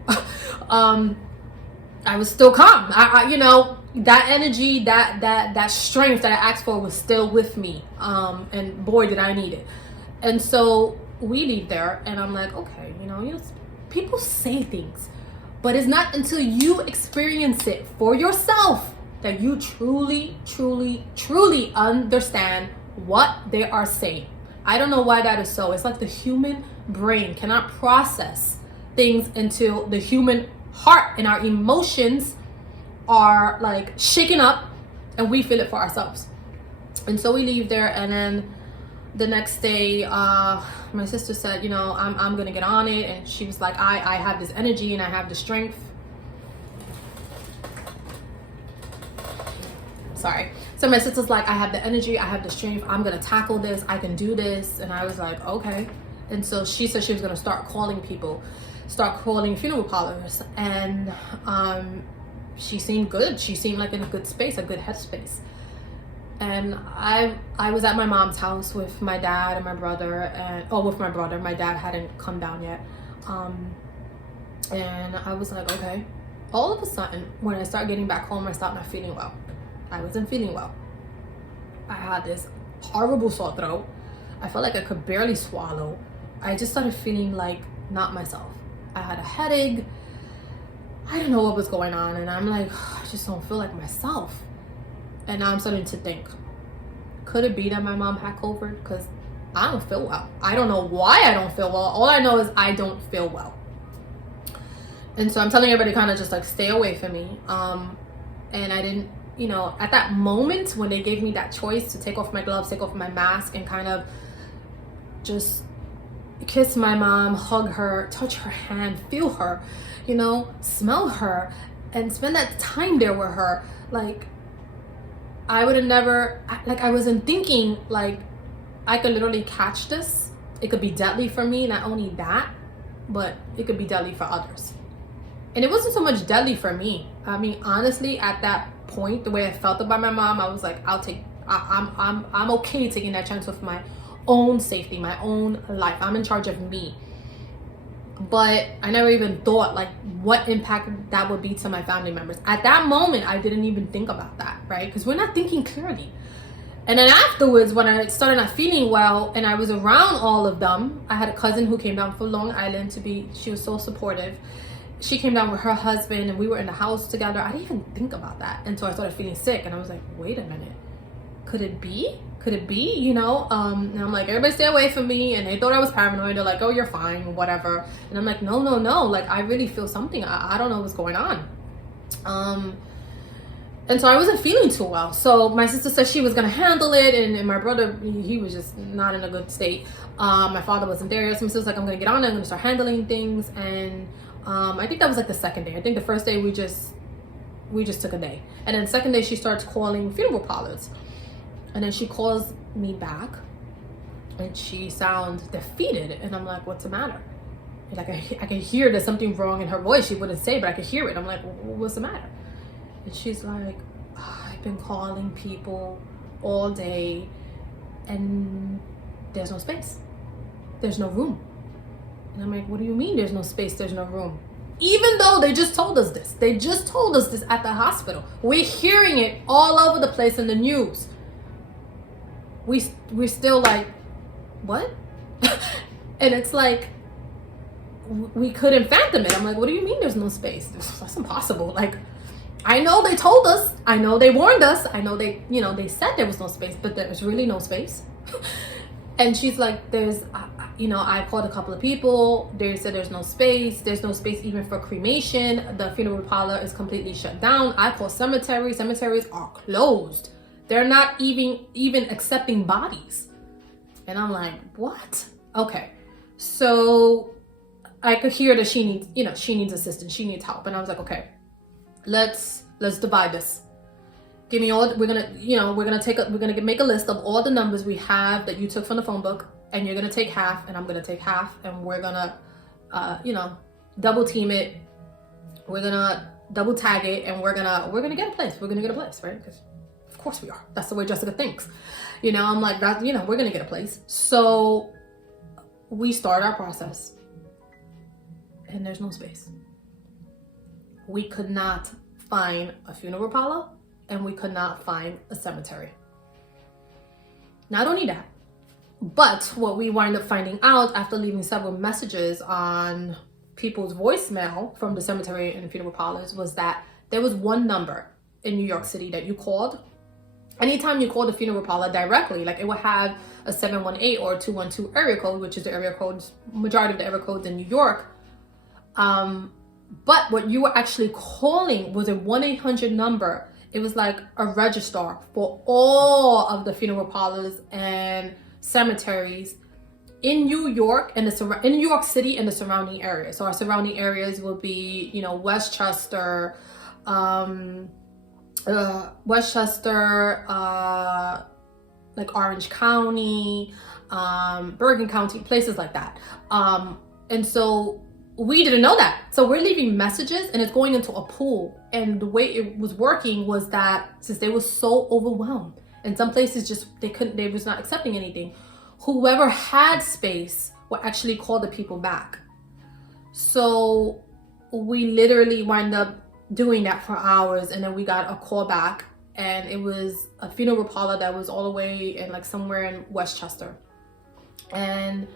I was still calm. I you know, that energy, that strength that I asked for was still with me. And boy, did I need it. And so we leave there, and I'm like, okay, you know, people say things, but it's not until you experience it for yourself that you truly, truly, truly understand what they are saying. I don't know why that is so. It's like the human brain cannot process things until the human heart and our emotions are like shaken up and we feel it for ourselves. And so we leave there, and then the next day my sister said, you know, I'm gonna get on it. And she was like, I have this energy and I have the strength. Sorry. So my sister's like, I have the energy, I have the strength, I'm gonna tackle this, I can do this. And I was like, okay. And so she said she was gonna start calling people, start calling funeral parlors. And she seemed good. She seemed like in a good space, a good headspace. And I was at my mom's house with my dad and my brother, and with my brother. My dad hadn't come down yet. And I was like, okay. All of a sudden, when I start getting back home, I start not feeling well. I wasn't feeling well. I had this horrible sore throat. I felt like I could barely swallow. I just started feeling like not myself. I had a headache. I don't know what was going on. And I'm like, I just don't feel like myself. And now I'm starting to think, could it be that my mom had COVID? Because I don't feel well. I don't know why I don't feel well. All I know is I don't feel well. And so I'm telling everybody kind of just like stay away from me. And I didn't, you know, at that moment when they gave me that choice to take off my gloves, take off my mask, and kind of just kiss my mom, hug her, touch her hand, feel her, you know, smell her, and spend that time there with her, like, I would have never, like, I wasn't thinking, like, I could literally catch this. It could be deadly for me, not only that, but it could be deadly for others. And it wasn't so much deadly for me. I mean, honestly, at that point, the way I felt about my mom, I was like, I'm okay taking that chance with my own safety, my own life. I'm in charge of me. But I never even thought like what impact that would be to my family members. At that moment, I didn't even think about that, right? Because we're not thinking clearly. And then afterwards, when I started not feeling well and I was around all of them, I had a cousin who came down from Long Island she was so supportive. She came down with her husband and we were in the house together. I didn't even think about that until I started feeling sick. And I was like, wait a minute, could it be? Could it be, you know? And I'm like, everybody stay away from me. And they thought I was paranoid. They're like, oh, you're fine, whatever. And I'm like, no. Like, I really feel something. I don't know what's going on. And so I wasn't feeling too well. So my sister said she was going to handle it. And my brother, he was just not in a good state. My father wasn't there. So my sister's like, I'm going to get on it. I'm going to start handling things. And I think that was like the second day. I think the first day we just took a day. And then the second day she starts calling funeral parlors. And then she calls me back and she sounds defeated. And I'm like, what's the matter? And like, I can hear there's something wrong in her voice. She wouldn't say, but I could hear it. I'm like, what's the matter? And she's like, I've been calling people all day and there's no space. There's no room. And I'm like, what do you mean there's no space, there's no room? Even though they just told us this. They just told us this at the hospital. We're hearing it all over the place in the news. We're still like, what? And it's like, we couldn't fathom it. I'm like, what do you mean there's no space? That's impossible. Like, I know they told us. I know they warned us. I know they, you know, they said there was no space, but there's really no space. And she's like, there's, you know, I called a couple of people. They said there's no space. There's no space even for cremation. The funeral parlor is completely shut down. I called cemeteries. Cemeteries are closed. They're not even accepting bodies. And I'm like, what? Okay. So I could hear that she needs assistance. She needs help. And I was like, okay, let's divide this. Give me all, we're gonna make a list of all the numbers we have that you took from the phone book, and you're gonna take half and I'm gonna take half, and we're gonna double team it. We're gonna double tag it, and we're gonna get a place. We're gonna get a place, right? Because of course we are. That's the way Jessica thinks. You know, I'm like, that, you know, we're gonna get a place. So we start our process and there's no space. We could not find a funeral parlor and we could not find a cemetery. Not only that, but what we wind up finding out after leaving several messages on people's voicemail from the cemetery and funeral parlors was that there was one number in New York City that you called. Anytime you called the funeral parlor directly, like it would have a 718 or a 212 area code, which is the area codes, majority of the area codes in New York. But what you were actually calling was a 1-800 number. It was like a registrar for all of the funeral parlors and cemeteries in New York and in New York City and the surrounding areas. So our surrounding areas will be, you know, Westchester, like Orange County, Bergen County, places like that. And so we didn't know that. So we're leaving messages and it's going into a pool. And the way it was working was that since they were so overwhelmed, and some places just, they was not accepting anything, whoever had space would actually call the people back. So we literally wind up doing that for hours, and then we got a call back, and it was a funeral parlor that was all the way in like somewhere in Westchester. And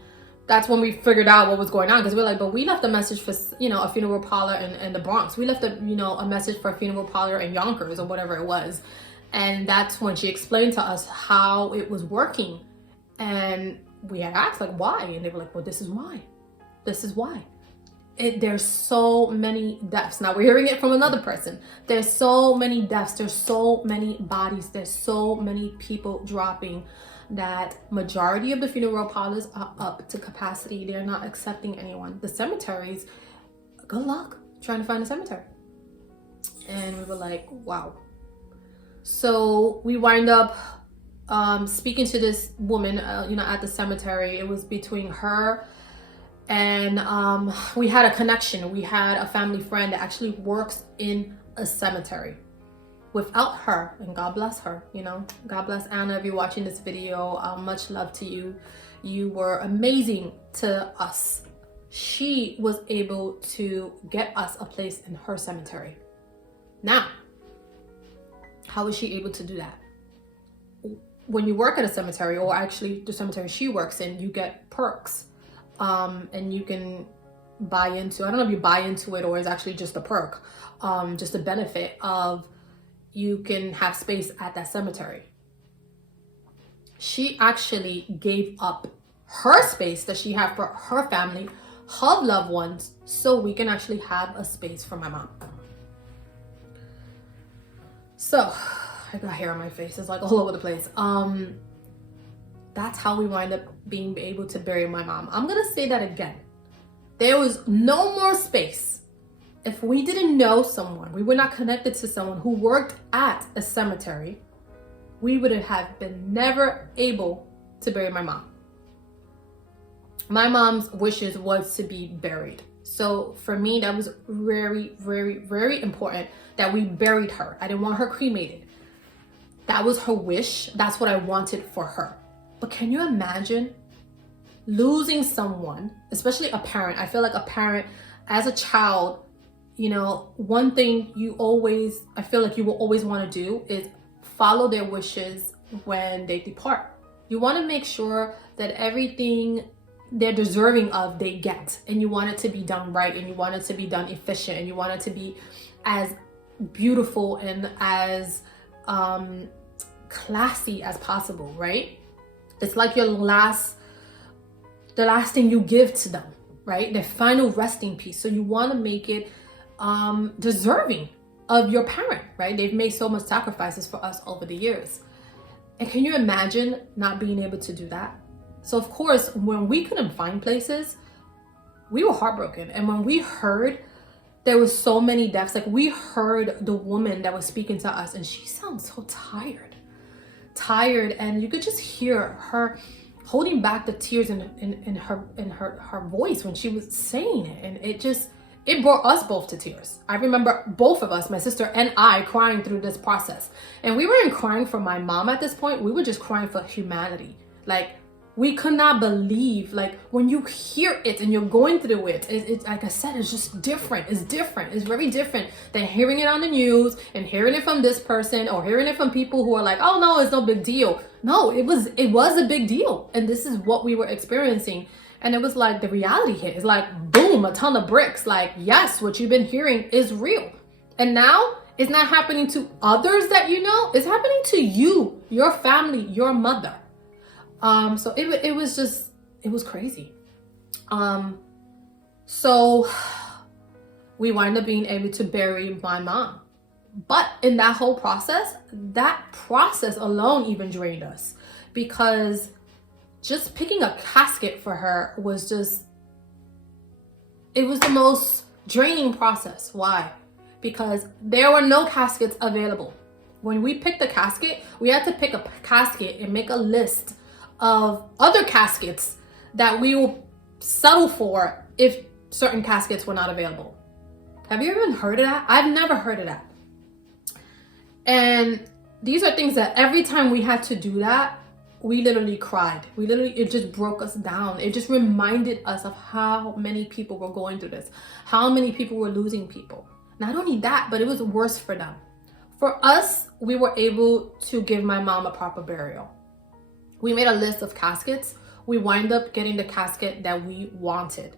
that's when we figured out what was going on, because we're like, but we left a message for, you know, a funeral parlor in the Bronx. We left a message for a funeral parlor in Yonkers or whatever it was. And that's when she explained to us how it was working. And we had asked, like, why? And they were like, well, this is why. This is why. There's so many deaths. Now we're hearing it from another person. There's so many deaths. There's so many bodies. There's so many people dropping that majority of the funeral parlors are up to capacity. They're not accepting anyone. The cemeteries, good luck trying to find a cemetery. And we were like, wow. So we wind up speaking to this woman, at the cemetery. It was between her and we had a connection. We had a family friend that actually works in a cemetery. Without her, and God bless her, God bless Anna if you're watching this video, much love to you. You were amazing to us. She was able to get us a place in her cemetery. Now, how was she able to do that? When you work at a cemetery, or actually the cemetery she works in, you get perks. And you can buy into, I don't know if you buy into it or it's actually just a perk, just a benefit of you can have space at that cemetery. She actually gave up her space that she had for her family, her loved ones, so we can actually have a space for my mom. So I got hair on my face, it's like all over the place. That's how we wind up being able to bury my mom. I'm gonna say that again. There was no more space. If we didn't know someone, we were not connected to someone who worked at a cemetery, we would have been never able to bury my mom. My mom's wishes was to be buried. So for me, that was very, very, very important that we buried her. I didn't want her cremated. That was her wish. That's what I wanted for her. But can you imagine losing someone, especially a parent? I feel like a parent, as a child, one thing I feel like you will always want to do is follow their wishes when they depart. You want to make sure that everything they're deserving of, they get. And you want it to be done right, and you want it to be done efficient, and you want it to be as beautiful and as classy as possible, right? It's like the last thing you give to them, right? Their final resting piece. So you want to make it deserving of your parent, right? They've made so much sacrifices for us over the years. And can you imagine not being able to do that? So of course, when we couldn't find places, we were heartbroken. And when we heard there was so many deaths, like we heard the woman that was speaking to us, and she sounds so tired, and you could just hear her holding back the tears in her voice when she was saying it. And it brought us both to tears. I remember both of us, my sister and I, crying through this process. And we weren't crying for my mom at this point. We were just crying for humanity. Like, we could not believe, like, when you hear it and you're going through it, it's like I said, it's just different. It's different. It's very different than hearing it on the news and hearing it from this person or hearing it from people who are like, oh no, it's no big deal. No, it was a big deal. And this is what we were experiencing. And it was like the reality hit. It's like, boom, a ton of bricks. Like, yes, what you've been hearing is real. And now it's not happening to others that you know. It's happening to you, your family, your mother. So it was crazy. So we wind up being able to bury my mom. But in that whole process, that process alone even drained us, because just picking a casket for her was it was the most draining process. Why? Because there were no caskets available. When we picked the casket, we had to pick a casket and make a list of other caskets that we will settle for if certain caskets were not available. Have you even heard of that? I've never heard of that. And these are things that every time we had to do that, we literally cried. It just broke us down. It just reminded us of how many people were going through this, how many people were losing people. Not only that, but it was worse for them. For us, we were able to give my mom a proper burial. We made a list of caskets. We wind up getting the casket that we wanted.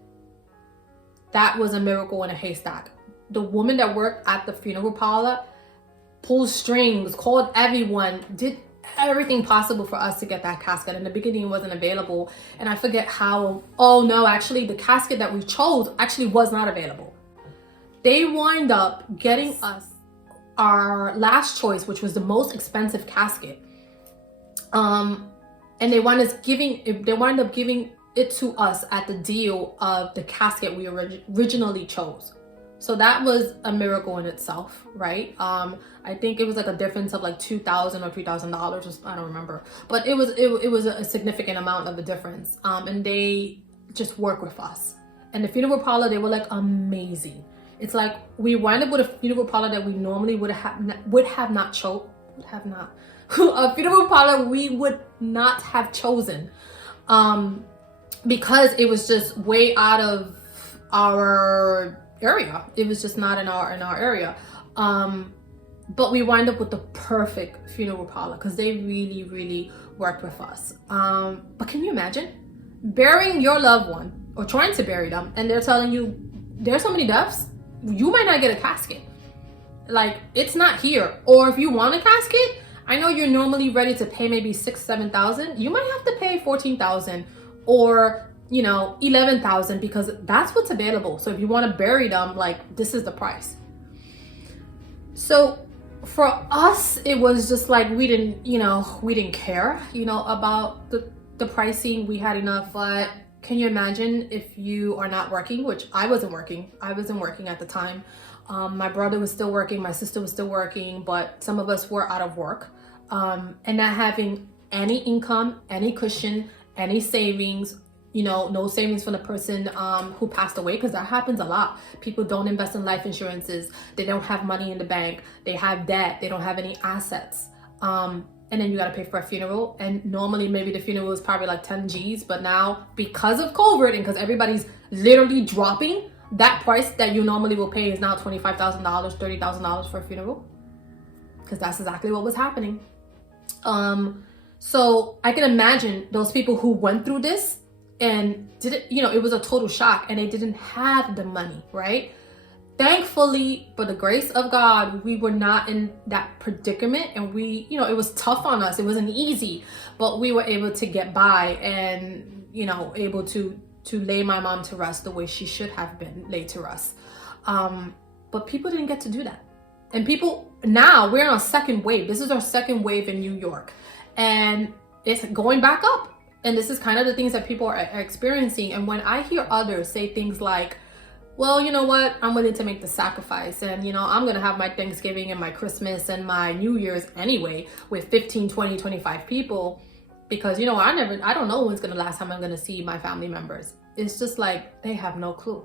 That was a miracle in a haystack. The woman that worked at the funeral parlor pulled strings, called everyone, did everything possible for us to get that casket. In the beginning, it wasn't available. And I forget how, oh no, actually the casket that we chose actually was not available. They wind up getting us our last choice, which was the most expensive casket. And they wind up giving it to us at the deal of the casket we originally chose. So that was a miracle in itself, right? I think it was like a difference of like $2,000 or $3,000, I don't remember, but it was a significant amount of the difference. And they just work with us. And the funeral parlor, they were like amazing. It's like we wind up with a funeral parlor that we normally would have not a funeral parlor we would not have chosen, because it was just way out of our area. It was just not in our area. But we wind up with the perfect funeral parlor because they really, really worked with us. But can you imagine burying your loved one or trying to bury them and they're telling you there's so many deaths, you might not get a casket. Like, it's not here. Or if you want a casket, I know you're normally ready to pay maybe $6,000-7,000. You might have to pay $14,000 or, you know, $11,000 because that's what's available. So if you want to bury them, like, this is the price. So for us, it was just like we didn't care, about the pricing. We had enough. But can you imagine if you are not working, which I wasn't working. I wasn't working at the time. My brother was still working. My sister was still working, but some of us were out of work. And not having any income, any cushion, any savings, no savings from the person who passed away, because that happens a lot. People don't invest in life insurances. They don't have money in the bank. They have debt. They don't have any assets. And then you got to pay for a funeral. And normally maybe the funeral is probably like 10 G's. But now because of COVID and because everybody's literally dropping, that price that you normally will pay is now $25,000, $30,000 for a funeral. Because that's exactly what was happening. So I can imagine those people who went through this and didn't, it was a total shock and they didn't have the money, right? Thankfully, by the grace of God, we were not in that predicament, and we, it was tough on us. It wasn't easy, but we were able to get by and, able to lay my mom to rest the way she should have been laid to rest. But people didn't get to do that. And people, now we're on a second wave. This is our second wave in New York, and it's going back up. And this is kind of the things that people are experiencing. And when I hear others say things like, well, you know what, I'm willing to make the sacrifice, and I'm gonna have my Thanksgiving and my Christmas and my New Year's anyway with 15, 20, 25 people, because I don't know when's gonna last time I'm gonna see my family members. It's just like they have no clue.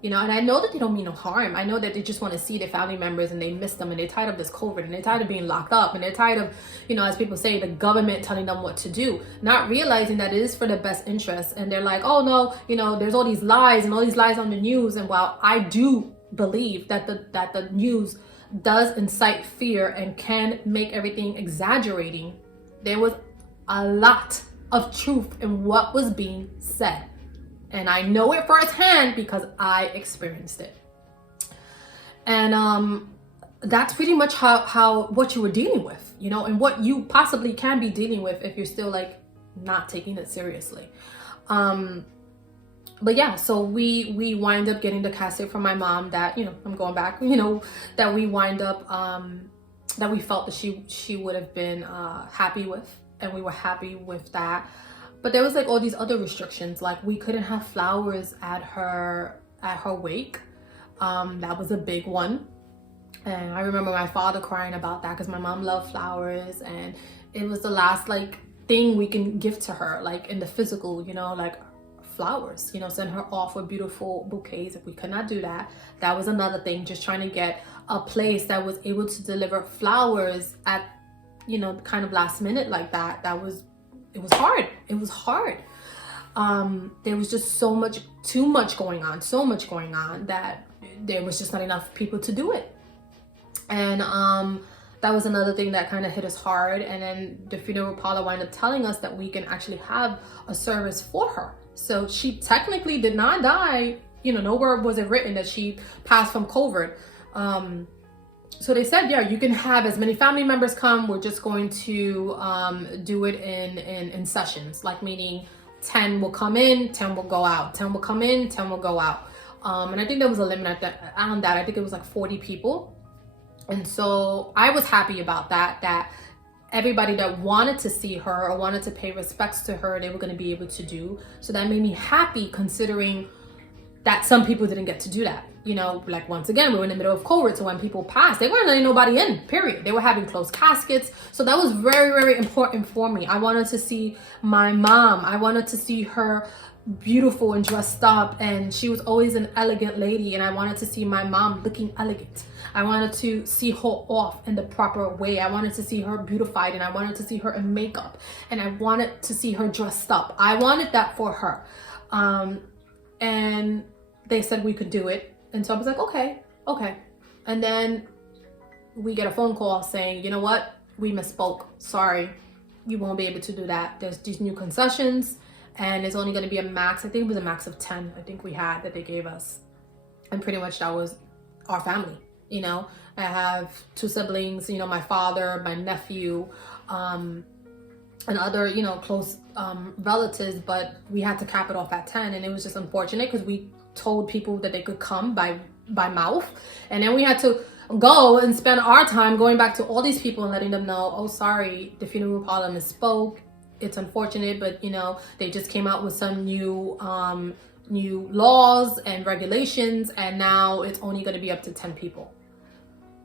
You know, and I know that they don't mean no harm. I know that they just want to see their family members and they miss them, and they're tired of this COVID, and they're tired of being locked up, and they're tired of, you know, as people say, the government telling them what to do, not realizing that it is for their best interest. And they're like, oh no, you know, there's all these lies and all these lies on the news. And while I do believe that the news does incite fear and can make everything exaggerating, there was a lot of truth in what was being said. And I know it firsthand because I experienced it. And that's pretty much how what you were dealing with, you know, and what you possibly can be dealing with if you're still like not taking it seriously. But yeah, so we wind up getting the casket from my mom that, you know, I'm going back, you know, that we wind up that we felt that she would have been happy with, and we were happy with that. But there was like all these other restrictions, like we couldn't have flowers at her wake. That was a big one. And I remember my father crying about that because my mom loved flowers, and it was the last like thing we can give to her, like in the physical, you know, like flowers, you know, send her off with beautiful bouquets. If we could not do that, that was another thing, just trying to get a place that was able to deliver flowers at, you know, kind of last minute like that. It was hard. It was hard. There was just too much going on that there was just not enough people to do it. And that was another thing that kind of hit us hard. And then the funeral parlor wound up telling us that we can actually have a service for her. So she technically did not die. You know, nowhere was it written that she passed from COVID. So they said, yeah, you can have as many family members come. We're just going to do it in sessions, like meaning 10 will come in, 10 will go out, 10 will come in, 10 will go out. And I think there was a limit on that. I think it was like 40 people. And so I was happy about that everybody that wanted to see her or wanted to pay respects to her, they were going to be able to do. So that made me happy, considering that some people didn't get to do that. You know, like once again, we were in the middle of COVID, so when people passed, they weren't letting nobody in, period. They were having closed caskets. So that was very, very important for me. I wanted to see my mom. I wanted to see her beautiful and dressed up, and she was always an elegant lady, and I wanted to see my mom looking elegant. I wanted to see her off in the proper way. I wanted to see her beautified, and I wanted to see her in makeup, and I wanted to see her dressed up. I wanted that for her. And they said we could do it. And so I was like, okay. And then we get a phone call saying, you know what? We misspoke. Sorry, you won't be able to do that. There's these new concessions, and it's only going to be a max. I think it was a max of 10. I think we had that they gave us. And pretty much that was our family. You know, I have 2 siblings, you know, my father, my nephew, and other, you know, close relatives, but we had to cap it off at 10. And it was just unfortunate because we told people that they could come by mouth, and then we had to go and spend our time going back to all these people and letting them know, oh, sorry, the funeral parlor misspoke. It's unfortunate, but you know, they just came out with some new laws and regulations, and now it's only going to be up to 10 people.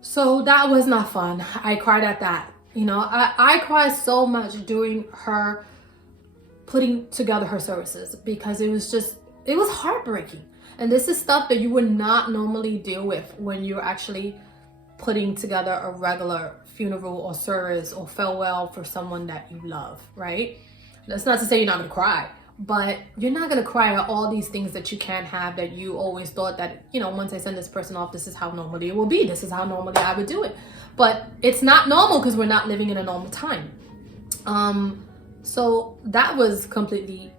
So that was not fun. I cried at that. You know, I cried so much during her putting together her services, because it was heartbreaking. And this is stuff that you would not normally deal with when you're actually putting together a regular funeral or service or farewell for someone that you love, right? That's not to say you're not gonna cry, but you're not gonna cry at all these things that you can't have, that you always thought that, you know, once I send this person off, this is how normally it will be. This is how normally I would do it. But it's not normal because we're not living in a normal time. So that was completely,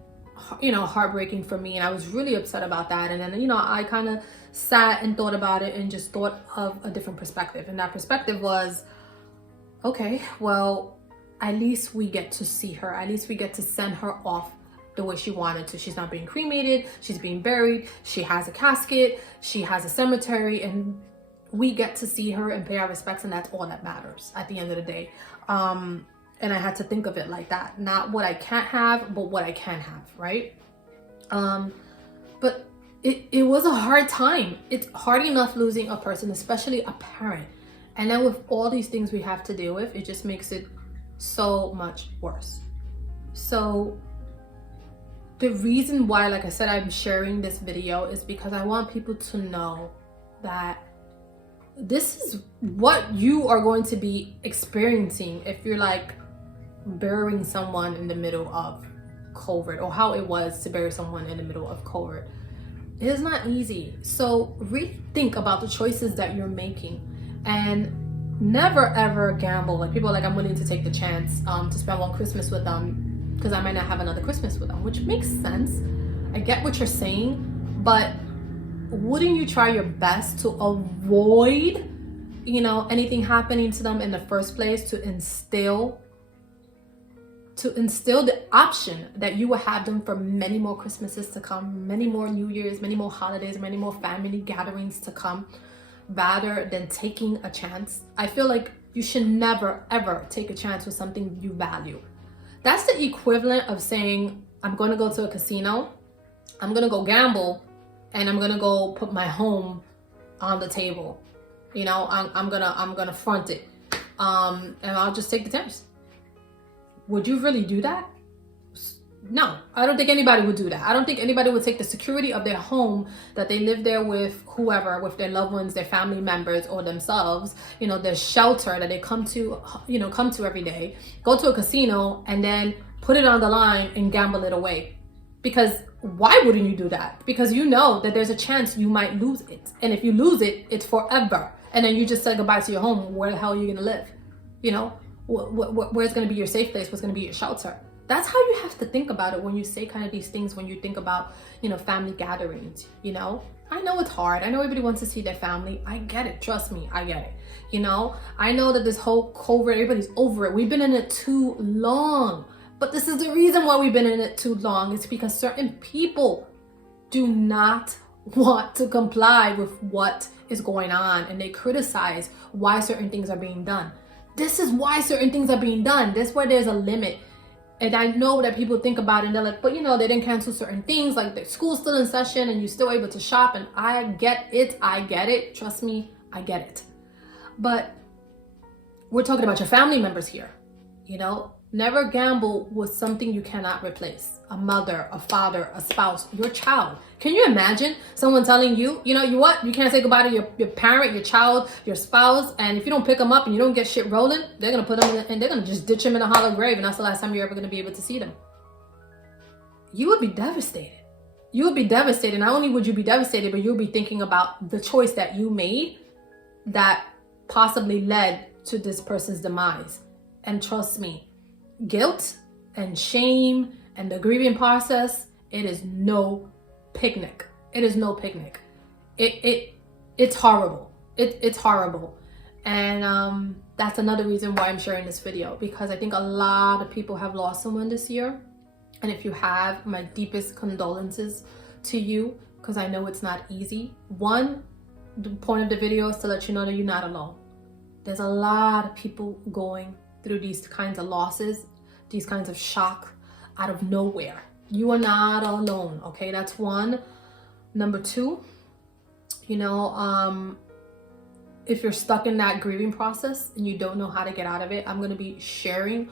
you know, heartbreaking for me, and I was really upset about that. And then, you know, I kind of sat and thought about it and just thought of a different perspective, and that perspective was, okay, well, at least we get to see her, at least we get to send her off the way she wanted to. She's not being cremated, she's being buried, she has a casket, she has a cemetery, and we get to see her and pay our respects, and that's all that matters at the end of the day. And I had to think of it like that. Not what I can't have, but what I can have, right? But it was a hard time. It's hard enough losing a person, especially a parent. And then with all these things we have to deal with, it just makes it so much worse. So the reason why, like I said, I'm sharing this video is because I want people to know that this is what you are going to be experiencing if you're like burying someone in the middle of COVID, or how it was to bury someone in the middle of COVID. It is not easy. So really think about the choices that you're making, and never ever gamble. Like people are like, I'm willing to take the chance to spend one Christmas with them because I might not have another Christmas with them, which makes sense. I get what you're saying, but wouldn't you try your best to avoid, you know, anything happening to them in the first place, to instill the option that you will have them for many more Christmases to come, many more New Year's, many more holidays, many more family gatherings to come, rather than taking a chance? I feel like you should never ever take a chance with something you value. That's the equivalent of saying, I'm going to go to a casino, I'm going to go gamble, and I'm going to go put my home on the table. You know, I'm going to front it. And I'll just take the chance. Would you really do that? No, I don't think anybody would do that. I don't think anybody would take the security of their home that they live there with whoever, with their loved ones, their family members, or themselves, you know, their shelter that they come to every day, go to a casino and then put it on the line and gamble it away. Because why wouldn't you do that? Because you know that there's a chance you might lose it. And if you lose it, it's forever. And then you just say goodbye to your home. Where the hell are you going to live? You know, where's going to be your safe place? What's going to be your shelter? That's how you have to think about it when you say kind of these things, when you think about, you know, family gatherings. You know, I know it's hard. I know everybody wants to see their family. I get it. Trust me, I get it. You know, I know that this whole COVID, everybody's over it. We've been in it too long. But this is the reason why we've been in it too long. It's because certain people do not want to comply with what is going on, and they criticize why certain things are being done. This is why certain things are being done. That's where there's a limit. And I know that people think about it and they're like, but you know, they didn't cancel certain things, like the school's still in session and you're still able to shop. And I get it. Trust me, I get it. But we're talking about your family members here. You know, never gamble with something you cannot replace. A mother, a father, a spouse, your child. Can you imagine someone telling you, you know, you can't say goodbye to your parent, your child, your spouse, and if you don't pick them up and you don't get shit rolling, they're going to put them in and they're going to just ditch them in a hollow grave, and that's the last time you're ever going to be able to see them. You would be devastated. You would be devastated. Not only would you be devastated, but you'll be thinking about the choice that you made that possibly led to this person's demise. And trust me, guilt and shame and the grieving process, it is no picnic. It is no picnic. It's horrible. It's horrible. And that's another reason why I'm sharing this video, because I think a lot of people have lost someone this year. And if you have, my deepest condolences to you, because I know it's not easy. One, the point of the video is to let you know that you're not alone. There's a lot of people going through these kinds of losses, these kinds of shock out of nowhere. You are not alone, okay? That's one. Number two, you know, if you're stuck in that grieving process and you don't know how to get out of it, I'm going to be sharing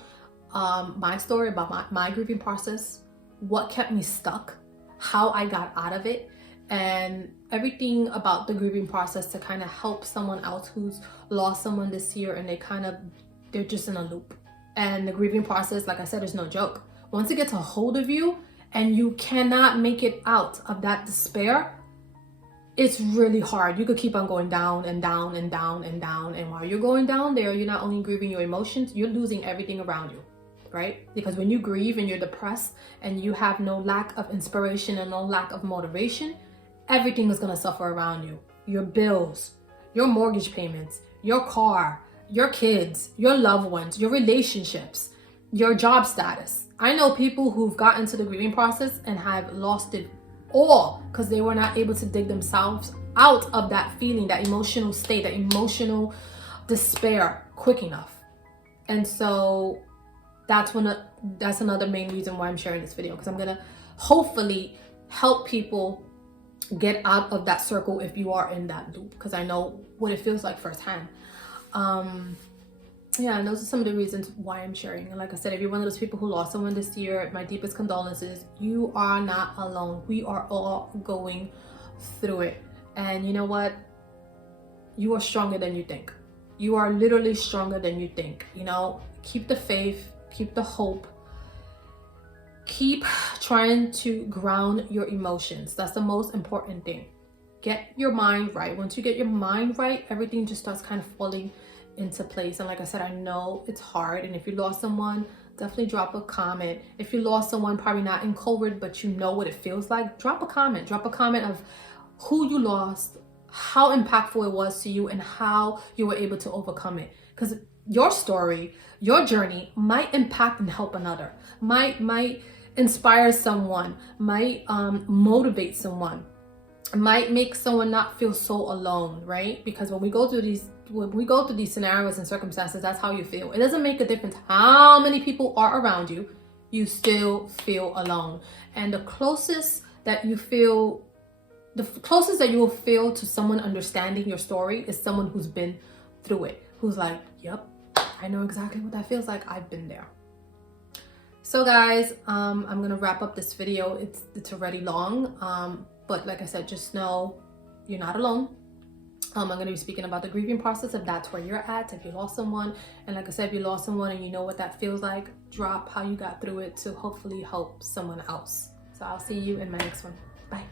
my story about my grieving process, what kept me stuck, how I got out of it, and everything about the grieving process to kind of help someone else who's lost someone this year and they're just in a loop. And the grieving process, like I said, is no joke. Once it gets a hold of you and you cannot make it out of that despair, it's really hard. You could keep on going down and down and down and down. And while you're going down there, you're not only grieving your emotions, you're losing everything around you, right? Because when you grieve and you're depressed and you have no lack of inspiration and no lack of motivation, everything is going to suffer around you. Your bills, your mortgage payments, your car, your kids, your loved ones, your relationships, your job status. I know people who've gotten to the grieving process and have lost it all because they were not able to dig themselves out of that feeling, that emotional state, that emotional despair quick enough. And so that's another main reason why I'm sharing this video, because I'm gonna hopefully help people get out of that circle if you are in that loop, because I know what it feels like firsthand. yeah, and those are some of the reasons why I'm sharing. And like I said, if you're one of those people who lost someone this year, my deepest condolences. You are not alone. We are all going through it. And you know what? You are stronger than you think. You are literally stronger than you think. You know, keep the faith, keep the hope, keep trying to ground your emotions. That's the most important thing. Get your mind right. Once you get your mind right, everything just starts kind of falling into place. And like I said, I know it's hard. And if you lost someone, definitely drop a comment. If you lost someone, probably not in COVID, but you know what it feels like, drop a comment. Drop a comment of who you lost, how impactful it was to you, and how you were able to overcome it. Because your story, your journey might impact and help another, might inspire someone, might motivate someone, might make someone not feel so alone, right? Because when we go through these scenarios and circumstances, that's how you feel. It doesn't make a difference how many people are around you, you still feel alone. And the closest that you will feel to someone understanding your story is someone who's been through it, who's like, yep, I know exactly what that feels like. I've been there. So guys, I'm gonna wrap up this video. It's already long, but like I said, just know you're not alone. I'm gonna be speaking about the grieving process if that's where you're at, if you lost someone. And like I said, if you lost someone and you know what that feels like, drop how you got through it to hopefully help someone else. So I'll see you in my next one. Bye.